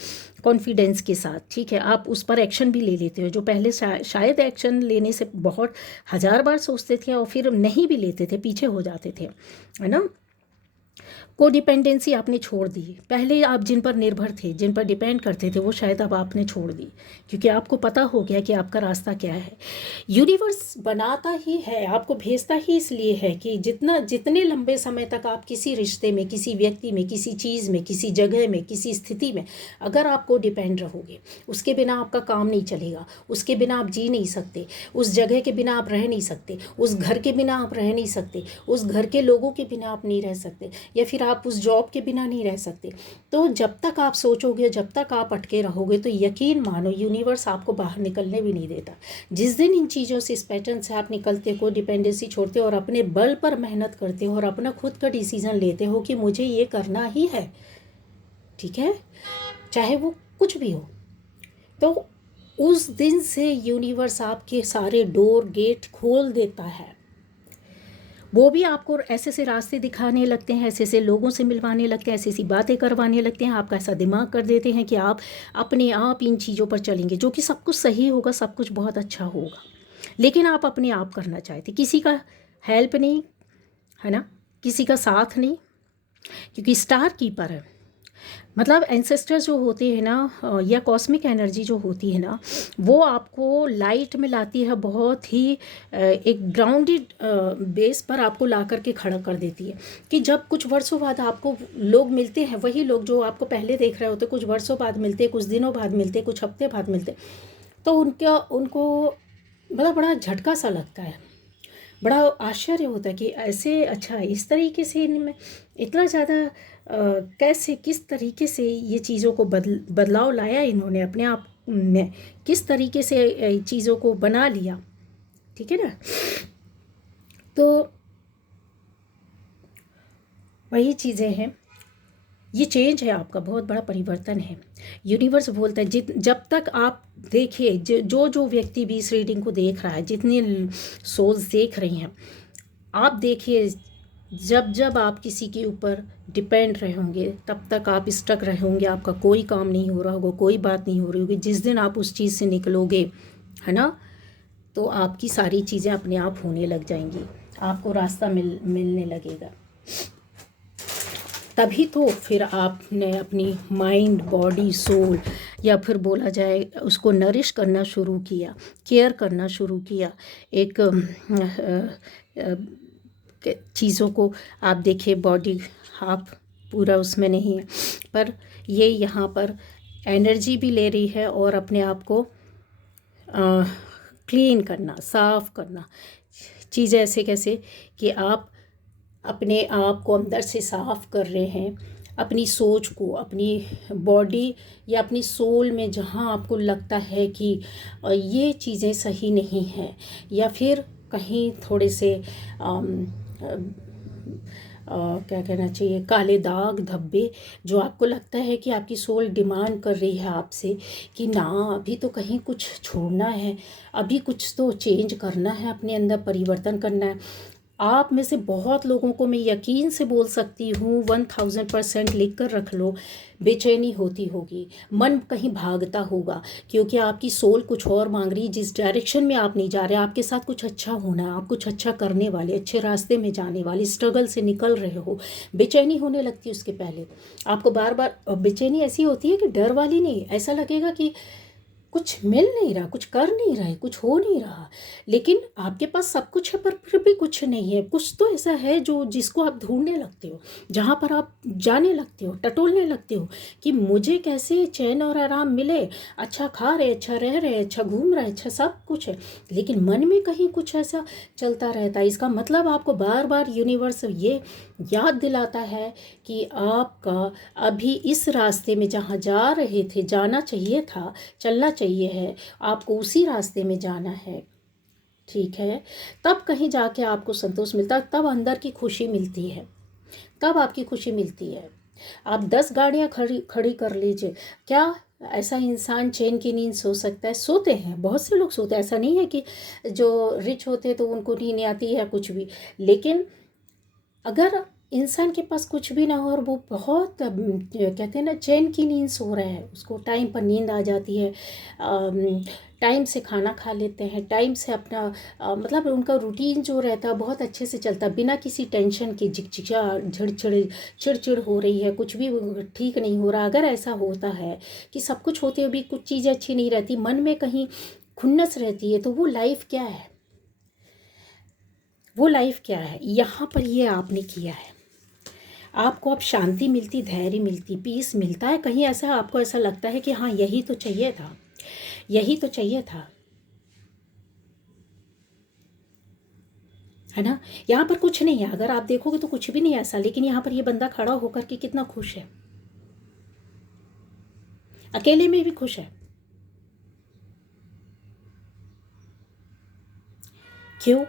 कॉन्फिडेंस के साथ, ठीक है। आप उस पर एक्शन भी ले लेते हो जो पहले शायद एक्शन लेने से बहुत हज़ार बार सोचते थे और फिर नहीं भी लेते थे, पीछे हो जाते थे, है ना। कोडिपेंडेंसी आपने छोड़ दी। पहले आप जिन पर निर्भर थे, जिन पर डिपेंड करते थे, वो शायद अब आपने छोड़ दी, क्योंकि आपको पता हो गया कि आपका रास्ता क्या है। यूनिवर्स बनाता ही है, आपको भेजता ही इसलिए है कि जितने लंबे समय तक आप किसी रिश्ते में, किसी व्यक्ति में, किसी चीज़ में, किसी जगह में, किसी स्थिति में अगर आपको डिपेंड रहोगे, उसके बिना आपका काम नहीं चलेगा, उसके बिना आप जी नहीं सकते, उस जगह के बिना आप रह नहीं सकते, उस घर के बिना आप रह नहीं सकते, उस घर के लोगों के बिना आप नहीं रह सकते, या फिर आप उस जॉब के बिना नहीं रह सकते। तो जब तक आप सोचोगे, जब तक आप अटके रहोगे, तो यकीन मानो यूनिवर्स आपको बाहर निकलने भी नहीं देता। जिस दिन इन चीज़ों से, इस पैटर्न से आप निकलते हो, डिपेंडेंसी छोड़ते हो और अपने बल पर मेहनत करते हो और अपना खुद का डिसीजन लेते हो कि मुझे ये करना ही है, ठीक है, चाहे वो कुछ भी हो, तो उस दिन से यूनिवर्स आपके सारे डोर गेट खोल देता है। वो भी आपको ऐसे ऐसे रास्ते दिखाने लगते हैं, ऐसे ऐसे लोगों से मिलवाने लगते हैं, ऐसी ऐसी बातें करवाने लगते हैं, आपका ऐसा दिमाग कर देते हैं कि आप अपने आप इन चीज़ों पर चलेंगे, जो कि सब कुछ सही होगा, सब कुछ बहुत अच्छा होगा। लेकिन आप अपने आप करना चाहते, किसी का हेल्प नहीं, है ना, किसी का साथ नहीं, क्योंकि स्टार कीपर है, मतलब एंसेस्टर्स जो होते हैं ना, या कॉस्मिक एनर्जी जो होती है ना, वो आपको लाइट में लाती है, बहुत ही एक ग्राउंडेड बेस पर आपको ला करके खड़ा कर देती है। कि जब कुछ वर्षों बाद आपको लोग मिलते हैं, वही लोग जो आपको पहले देख रहे होते, कुछ वर्षों बाद मिलते, कुछ दिनों बाद मिलते, कुछ हफ्ते बाद मिलते, तो उनको मतलब बड़ा झटका सा लगता है, बड़ा आश्चर्य होता है कि ऐसे, अच्छा इस तरीके से इनमें इतना ज़्यादा कैसे, किस तरीके से ये चीज़ों को बदलाव लाया इन्होंने अपने आप में, किस तरीके से चीज़ों को बना लिया, ठीक है ना। तो वही चीज़ें हैं, ये चेंज है, आपका बहुत बड़ा परिवर्तन है। यूनिवर्स बोलता है जब तक आप देखिए, जो व्यक्ति भी इस रीडिंग को देख रहा है, जितने सोल्स देख रही हैं, आप देखिए, जब आप किसी के ऊपर डिपेंड रहे होंगे, तब तक आप स्टक रहे होंगे, आपका कोई काम नहीं हो रहा होगा, कोई बात नहीं हो रही होगी। जिस दिन आप उस चीज़ से निकलोगे, है ना, तो आपकी सारी चीज़ें अपने आप होने लग जाएंगी, आपको रास्ता मिलने लगेगा। तभी तो फिर आपने अपनी माइंड, बॉडी, सोल, या फिर बोला जाए उसको नरिश करना शुरू किया, केयर करना शुरू किया। एक चीज़ों को आप देखिए, बॉडी आप पूरा उसमें नहीं है, पर ये यहाँ पर एनर्जी भी ले रही है और अपने आप को क्लीन करना, साफ करना। चीज़ें ऐसे कैसे कि आप अपने आप को अंदर से साफ कर रहे हैं, अपनी सोच को, अपनी बॉडी या अपनी सोल में जहाँ आपको लगता है कि ये चीज़ें सही नहीं हैं, या फिर कहीं थोड़े से क्या कहना चाहिए, काले दाग धब्बे, जो आपको लगता है कि आपकी सोल डिमांड कर रही है आपसे कि ना, अभी तो कहीं कुछ छोड़ना है, अभी कुछ तो चेंज करना है, अपने अंदर परिवर्तन करना है। आप में से बहुत लोगों को मैं यकीन से बोल सकती हूँ, 1000% लिख कर रख लो, बेचैनी होती होगी, मन कहीं भागता होगा, क्योंकि आपकी सोल कुछ और मांग रही है। जिस डायरेक्शन में आप नहीं जा रहे, आपके साथ कुछ अच्छा होना है, आप कुछ अच्छा करने वाले, अच्छे रास्ते में जाने वाले, स्ट्रगल से निकल रहे हो, बेचैनी होने लगती है। उसके पहले आपको बार बार बेचैनी ऐसी होती है कि डर वाली नहीं, ऐसा लगेगा कि कुछ मिल नहीं रहा, कुछ कर नहीं रहा है, कुछ हो नहीं रहा, लेकिन आपके पास सब कुछ है पर फिर भी कुछ नहीं है। कुछ तो ऐसा है जो जिसको आप ढूंढने लगते हो, जहाँ पर आप जाने लगते हो, टटोलने लगते हो कि मुझे कैसे चैन और आराम मिले, अच्छा खा रहे, अच्छा रह रहे, अच्छा घूम रहे, अच्छा सब कुछ है, लेकिन मन में कहीं कुछ ऐसा चलता रहता है। इसका मतलब आपको बार बार यूनिवर्स ये याद दिलाता है कि आपका अभी इस रास्ते में जहाँ जा रहे थे, जाना चाहिए था, चलना चाहिए है, आपको उसी रास्ते में जाना है, ठीक है। तब कहीं जाके आपको संतोष मिलता है, तब अंदर की खुशी मिलती है, तब आपकी खुशी मिलती है। आप 10 गाड़ियाँ खड़ी कर लीजिए, क्या ऐसा इंसान चैन की नींद सो सकता है? सोते हैं, बहुत से लोग सोते हैं, ऐसा नहीं है कि जो रिच होते हैं तो उनको नींद नहीं आती है या कुछ भी, लेकिन अगर इंसान के पास कुछ भी ना हो और वो बहुत कहते हैं ना चैन की नींद सो रहा है, उसको टाइम पर नींद आ जाती है, टाइम से खाना खा लेते हैं, टाइम से अपना मतलब उनका रूटीन जो रहता है बहुत अच्छे से चलता है, बिना किसी टेंशन की झिकझिका झिड़झिड़ चिड़चिड़ हो रही है, कुछ भी ठीक नहीं हो रहा। अगर ऐसा होता है कि सब कुछ होते हुए भी कुछ चीज़ें अच्छी नहीं रहती, मन में कहीं खुन्नस रहती है, तो वो लाइफ क्या है? वो लाइफ क्या है? यहाँ पर ये आपने किया है, आपको अब शांति मिलती, धैर्य मिलती, पीस मिलता है। कहीं ऐसा आपको ऐसा लगता है कि हाँ यही तो चाहिए था, यही तो चाहिए था, है ना? यहाँ पर कुछ नहीं है, अगर आप देखोगे तो कुछ भी नहीं ऐसा, लेकिन यहाँ पर ये बंदा खड़ा होकर के कितना खुश है, अकेले में भी खुश है। क्यों?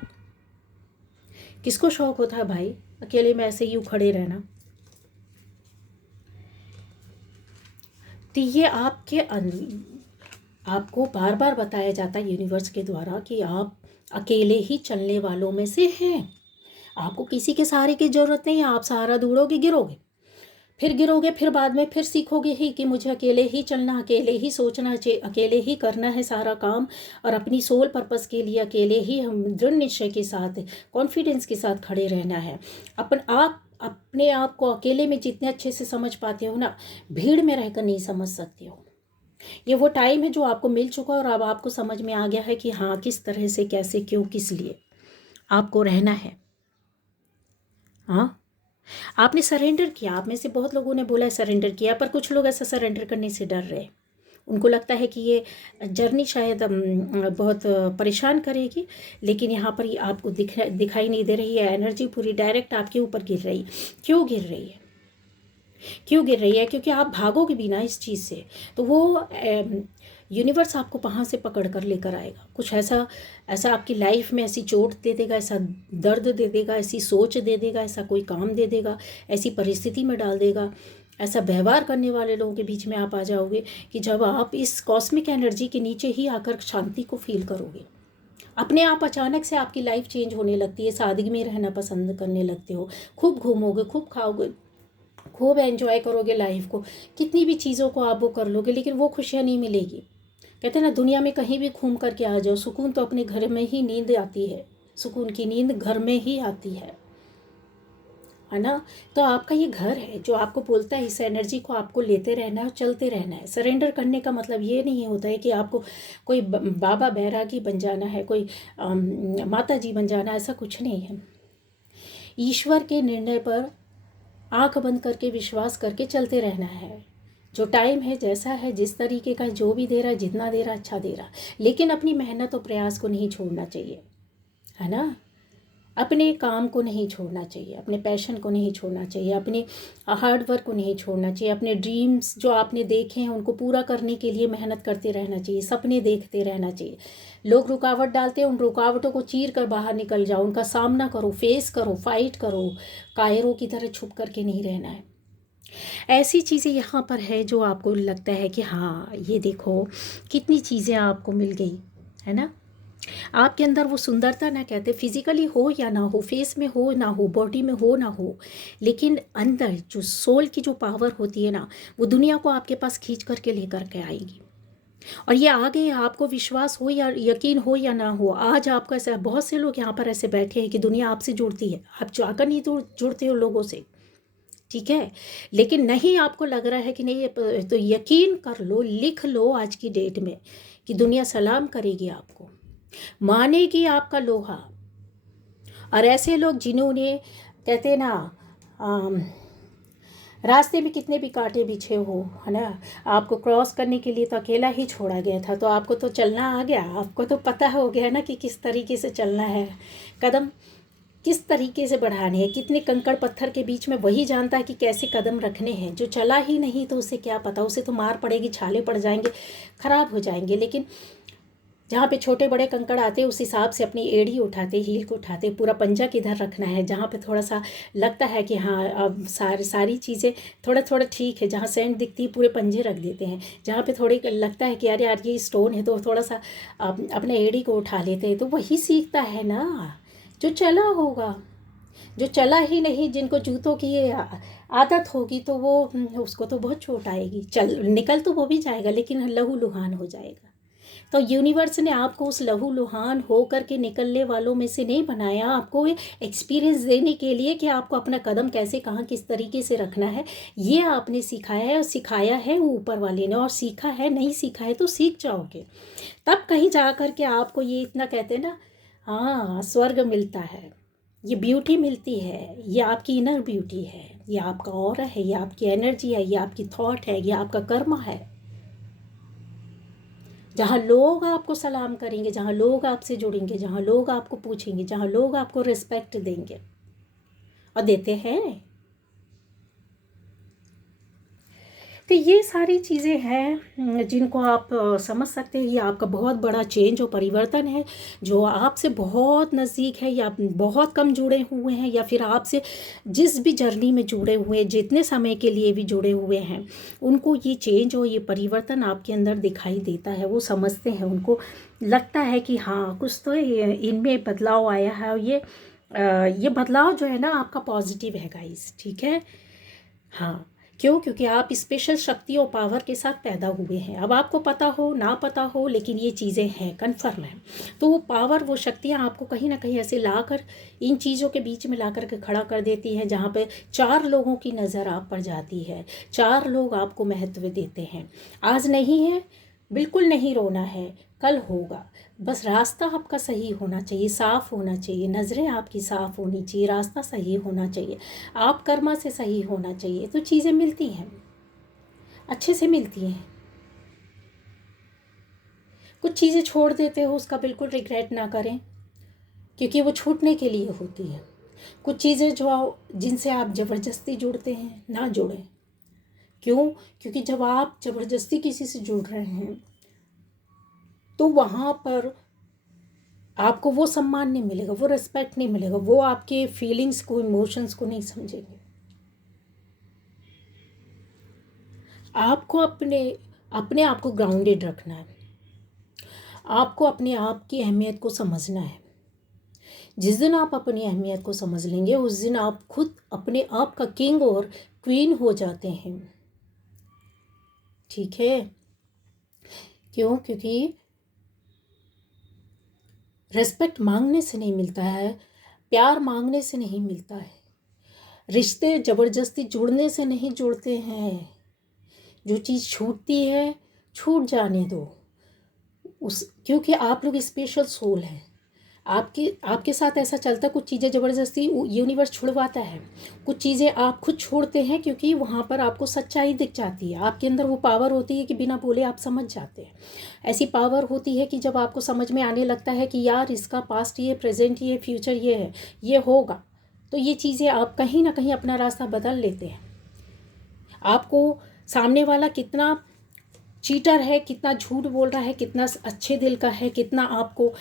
किसको शौक होता है भाई अकेले में ऐसे यूँ खड़े रहना? तो ये आपको बार बार बताया जाता है यूनिवर्स के द्वारा कि आप अकेले ही चलने वालों में से हैं, आपको किसी के सहारे की ज़रूरत नहीं है। आप सहारा ढूंढोगे, गिरोगे, फिर गिरोगे, फिर बाद में फिर सीखोगे ही कि मुझे अकेले ही चलना, अकेले ही सोचना चाहिए, अकेले ही करना है सारा काम, और अपनी सोल पर्पस के लिए अकेले ही हम दृढ़ निश्चय के साथ, कॉन्फिडेंस के साथ खड़े रहना है। आप अपने आप को अकेले में जितने अच्छे से समझ पाते हो ना, भीड़ में रहकर नहीं समझ सकते हो। ये वो टाइम है जो आपको मिल चुका और अब आपको समझ में आ गया है कि हाँ किस तरह से, कैसे, क्यों, किस लिए आपको रहना है। हाँ, आपने सरेंडर किया। आप में से बहुत लोगों ने बोला है सरेंडर किया, पर कुछ लोग ऐसा सरेंडर करने से डर रहे हैं। उनको लगता है कि ये जर्नी शायद बहुत परेशान करेगी, लेकिन यहाँ पर ये आपको दिखाई नहीं दे रही है। एनर्जी पूरी डायरेक्ट आपके ऊपर गिर रही। क्यों गिर रही है? क्यों गिर रही है? क्योंकि आप भागोगे भी ना इस चीज़ से, तो वो यूनिवर्स आपको वहाँ से पकड़ कर लेकर आएगा। कुछ ऐसा ऐसा आपकी लाइफ में ऐसी चोट दे देगा, ऐसा दर्द दे देगा, ऐसी सोच दे देगा, ऐसा कोई काम दे देगा, ऐसी परिस्थिति में डाल देगा, ऐसा व्यवहार करने वाले लोगों के बीच में आप आ जाओगे कि जब आप इस कॉस्मिक एनर्जी के नीचे ही आकर शांति को फील करोगे, अपने आप अचानक से आपकी लाइफ चेंज होने लगती है, सादगी में रहना पसंद करने लगते हो, खूब घूमोगे, खूब खाओगे, खूब एंजॉय करोगे लाइफ को, कितनी भी चीज़ों को आप वो कर लोगे, लेकिन वो खुशियाँ नहीं मिलेगी। कहते हैं ना, दुनिया में कहीं भी घूम करके आ जाओ, सुकून तो अपने घर में ही नींद आती है, सुकून की नींद घर में ही आती है ना? तो आपका ये घर है जो आपको बोलता है, इस एनर्जी को आपको लेते रहना है और चलते रहना है। सरेंडर करने का मतलब ये नहीं होता है कि आपको कोई बाबा बैरागी बन जाना है, कोई माता जी बन जाना, ऐसा कुछ नहीं है। ईश्वर के निर्णय पर आंख बंद करके विश्वास करके चलते रहना है। जो टाइम है, जैसा है, जिस तरीके का जो भी दे रहा है, जितना दे रहा अच्छा दे रहा, लेकिन अपनी मेहनत और प्रयास को नहीं छोड़ना चाहिए, है ना? अपने काम को नहीं छोड़ना चाहिए, अपने पैशन को नहीं छोड़ना चाहिए, अपने हार्ड वर्क को नहीं छोड़ना चाहिए, अपने ड्रीम्स जो आपने देखे हैं उनको पूरा करने के लिए मेहनत करते रहना चाहिए, सपने देखते रहना चाहिए। लोग रुकावट डालते हैं, उन रुकावटों को चीर कर बाहर निकल जाओ, उनका सामना करो, फेस करो, फाइट करो, कायरों की तरह छुप करके नहीं रहना है। ऐसी चीज़ें यहाँ पर है जो आपको लगता है कि हाँ ये देखो कितनी चीज़ें आपको मिल गई, है ना? आपके अंदर वो सुंदरता, ना कहते फिजिकली हो या ना हो, फेस में हो ना हो, बॉडी में हो ना हो, लेकिन अंदर जो सोल की जो पावर होती है ना, वो दुनिया को आपके पास खींच करके लेकर के आएगी। और ये आगे आपको विश्वास हो या यकीन हो या ना हो, आज आपका ऐसा, बहुत से लोग यहाँ पर ऐसे बैठे हैं कि दुनिया आपसे जुड़ती है, आप जाकर नहीं तो जुड़ते हो लोगों से, ठीक है, लेकिन नहीं आपको लग रहा है कि नहीं, तो यकीन कर लो, लिख लो आज की डेट में कि दुनिया सलाम करेगी आपको, मानेगी आपका लोहा। और ऐसे लोग जिन्होंने, कहते हैं ना, आम, रास्ते में कितने भी कांटे बिछे हो, है ना, आपको क्रॉस करने के लिए तो अकेला ही छोड़ा गया था, तो आपको तो चलना आ गया, आपको तो पता हो गया ना कि किस तरीके से चलना है, कदम किस तरीके से बढ़ाने हैं, कितने कंकड़ पत्थर के बीच में वही जानता है कि कैसे कदम रखने हैं। जो चला ही नहीं तो उसे क्या पता, उसे तो मार पड़ेगी, छाले पड़ जाएंगे, खराब हो जाएंगे। लेकिन जहाँ पे छोटे बड़े कंकड़ आते उस हिसाब से अपनी एड़ी उठाते, हील को उठाते, पूरा पंजा किधर रखना है, जहाँ पे थोड़ा सा लगता है कि हाँ अब सारी चीज़ें थोड़ा थोड़ा ठीक है, जहाँ सैंड दिखती है पूरे पंजे रख देते हैं, जहाँ पे थोड़ी लगता है कि अरे यार ये स्टोन है तो थोड़ा सा अपने एड़ी को उठा लेते हैं। तो वही सीखता है ना जो चला होगा, जो चला ही नहीं, जिनको जूतों की ये आदत होगी, तो वो उसको तो बहुत चोट आएगी। चल निकल तो वो भी जाएगा, लेकिन लहू लुहान हो जाएगा। तो यूनिवर्स ने आपको उस लहू लुहान हो कर के निकलने वालों में से नहीं बनाया, आपको ये एक्सपीरियंस देने के लिए कि आपको अपना कदम कैसे कहाँ किस तरीके से रखना है, ये आपने सिखाया है। और सिखाया है वो ऊपर वाले ने, और सीखा है, नहीं सीखा है तो सीख जाओगे। तब कहीं जा कर के आपको ये इतना कहते हैं ना, हाँ स्वर्ग मिलता है, ये ब्यूटी मिलती है, ये आपकी इनर ब्यूटी है, ये आपका ऑरा है, ये आपकी एनर्जी है, ये आपकी थॉट है, ये आपका कर्म है। जहाँ लोग आपको सलाम करेंगे, जहाँ लोग आपसे जुड़ेंगे, जहाँ लोग आपको पूछेंगे, जहाँ लोग आपको रिस्पेक्ट देंगे, और देते हैं। तो ये सारी चीज़ें हैं जिनको आप समझ सकते हैं। ये आपका बहुत बड़ा चेंज और परिवर्तन है, जो आपसे बहुत नज़दीक है, या बहुत कम जुड़े हुए हैं, या फिर आपसे जिस भी जर्नी में जुड़े हुए, जितने समय के लिए भी जुड़े हुए हैं, उनको ये चेंज और ये परिवर्तन आपके अंदर दिखाई देता है। वो समझते हैं, उनको लगता है कि हाँ कुछ तो इनमें बदलाव आया है। और ये बदलाव जो है ना आपका पॉजिटिव है गाइस, ठीक है। हाँ, क्यों? क्योंकि आप स्पेशल शक्ति और पावर के साथ पैदा हुए हैं। अब आपको पता हो ना पता हो, लेकिन ये चीज़ें हैं, कन्फर्म है। तो वो पावर, वो शक्तियाँ आपको कहीं ना कहीं ऐसे ला कर, इन चीज़ों के बीच में ला कर के खड़ा कर देती हैं, जहाँ पे 4 लोगों की नज़र आप पर जाती है, 4 लोग आपको महत्व देते हैं। आज नहीं है, बिल्कुल नहीं रोना है, कल होगा। बस रास्ता आपका सही होना चाहिए, साफ़ होना चाहिए, नज़रें आपकी साफ़ होनी चाहिए, रास्ता सही होना चाहिए, आप कर्मा से सही होना चाहिए, तो चीज़ें मिलती हैं, अच्छे से मिलती हैं। कुछ चीज़ें छोड़ देते हो, उसका बिल्कुल रिग्रेट ना करें, क्योंकि वो छूटने के लिए होती है। कुछ चीज़ें जिनसे आप ज़बरदस्ती जुड़ते हैं, ना जुड़ें। क्यों? क्योंकि जब आप ज़बरदस्ती किसी से जुड़ रहे हैं, तो वहाँ पर आपको वो सम्मान नहीं मिलेगा, वो रिस्पेक्ट नहीं मिलेगा, वो आपके फीलिंग्स को, इमोशंस को नहीं समझेंगे। आपको अपने अपने आप को ग्राउंडेड रखना है, आपको अपने आप की अहमियत को समझना है। जिस दिन आप अपनी अहमियत को समझ लेंगे, उस दिन आप खुद अपने आप का किंग और क्वीन हो जाते हैं, ठीक है। क्यों? क्योंकि रिस्पेक्ट मांगने से नहीं मिलता है, प्यार मांगने से नहीं मिलता है, रिश्ते ज़बरदस्ती जुड़ने से नहीं जुड़ते हैं। जो चीज़ छूटती है, छूट जाने दो। क्योंकि आप लोग स्पेशल सोल हैं। आपके आपके साथ ऐसा चलता, कुछ चीज़ें ज़बरदस्ती यूनिवर्स छुड़वाता है, कुछ चीज़ें आप खुद छोड़ते हैं, क्योंकि वहाँ पर आपको सच्चाई दिख जाती है। आपके अंदर वो पावर होती है कि बिना बोले आप समझ जाते हैं। ऐसी पावर होती है कि जब आपको समझ में आने लगता है कि यार इसका पास्ट ये, प्रेजेंट ये, फ्यूचर ये है, ये होगा, तो ये चीज़ें आप कहीं ना कहीं अपना रास्ता बदल लेते हैं। आपको सामने वाला कितना चीटर है, कितना झूठ बोल रहा है, कितना अच्छे दिल का है, कितना आपको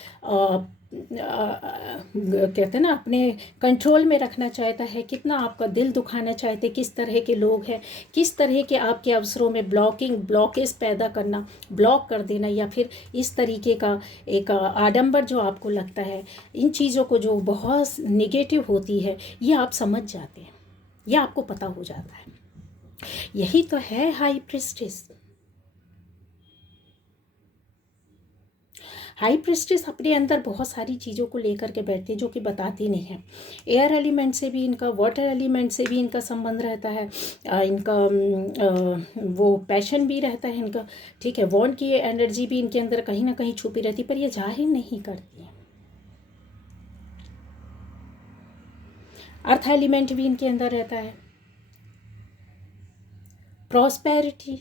कहते हैं ना अपने कंट्रोल में रखना चाहता है, कितना आपका दिल दुखाना चाहते, किस तरह के लोग हैं, किस तरह के आपके अवसरों में ब्लॉकेज पैदा करना, ब्लॉक कर देना, या फिर इस तरीके का एक आडंबर जो आपको लगता है, इन चीज़ों को जो बहुत निगेटिव होती है, ये आप समझ जाते हैं, ये आपको पता हो जाता है। यही तो है हाई प्रिस्टेस। हाई प्रिस्टेस अपने अंदर बहुत सारी चीज़ों को लेकर के बैठते हैं, जो कि बताती नहीं है। एयर एलिमेंट से भी इनका, वाटर एलिमेंट से भी इनका संबंध रहता है, इनका वो पैशन भी रहता है इनका, ठीक है। वॉन्ट की एनर्जी भी इनके अंदर कहीं ना कहीं छुपी रहती है, पर ये जाहिर नहीं करती है। अर्थ एलिमेंट भी इनके अंदर रहता है। प्रॉस्पेरिटी,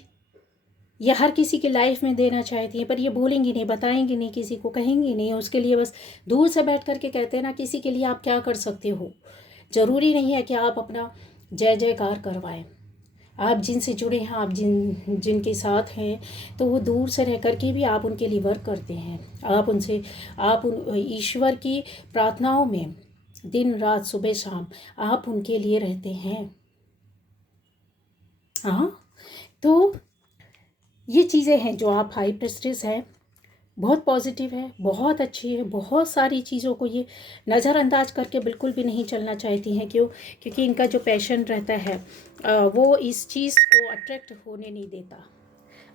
ये हर किसी की लाइफ में देना चाहती हैं, पर ये बोलेंगी नहीं, बताएंगी नहीं, किसी को कहेंगी नहीं। उसके लिए बस दूर से बैठ कर के कहते हैं ना, किसी के लिए आप क्या कर सकते हो। ज़रूरी नहीं है कि आप अपना जय जयकार करवाएं। आप जिनसे जुड़े हैं, आप जिनके साथ हैं, तो वो दूर से रह कर के भी आप उनके लिए वर्क करते हैं। आप उन ईश्वर की प्रार्थनाओं में दिन रात सुबह शाम आप उनके लिए रहते हैं। हाँ, तो ये चीज़ें हैं जो आप हाई प्रेस्टिस हैं, बहुत पॉजिटिव है, बहुत अच्छी है, बहुत सारी चीज़ों को ये नज़रअंदाज करके बिल्कुल भी नहीं चलना चाहती हैं। क्यों? क्योंकि इनका जो पैशन रहता है वो इस चीज़ को अट्रैक्ट होने नहीं देता,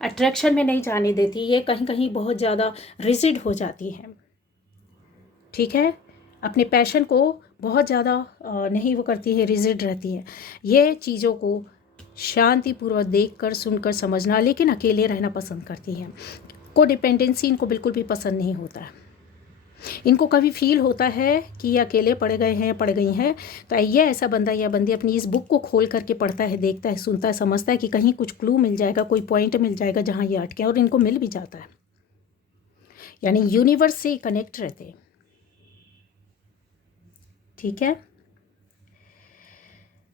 अट्रैक्शन में नहीं जाने देती। ये कहीं कहीं बहुत ज़्यादा रिजिड हो जाती हैं, ठीक है, अपने पैशन को बहुत ज़्यादा नहीं वो करती है, रिजिड रहती है। ये चीज़ों को शांतिपूर्वक देखकर सुनकर समझना, लेकिन अकेले रहना पसंद करती हैं। को डिपेंडेंसी इनको बिल्कुल भी पसंद नहीं होता है। इनको कभी फील होता है कि ये अकेले पड़ गए हैं, पड़ गई हैं, तो ये ऐसा बंदा या बंदी अपनी इस बुक को खोल करके पढ़ता है, देखता है, सुनता है, समझता है कि कहीं कुछ क्लू मिल जाएगा, कोई पॉइंट मिल जाएगा जहाँ ये अटके, और इनको मिल भी जाता है। यानी यूनिवर्स से कनेक्ट रहते हैं, ठीक है।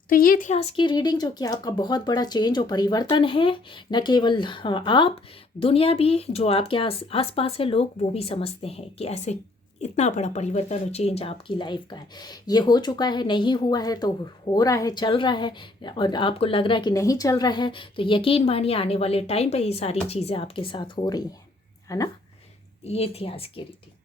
तो ये थी आज की रीडिंग, जो कि आपका बहुत बड़ा चेंज और परिवर्तन है। न केवल आप, दुनिया भी, जो आपके आस पास है लोग, वो भी समझते हैं कि ऐसे इतना बड़ा परिवर्तन और चेंज आपकी लाइफ का है। ये हो चुका है, नहीं हुआ है तो हो रहा है, चल रहा है, और आपको लग रहा है कि नहीं चल रहा है, तो यकीन मानिए आने वाले टाइम पे ये सारी चीज़ें आपके साथ हो रही हैं, है ना। ये थी आज की रीडिंग।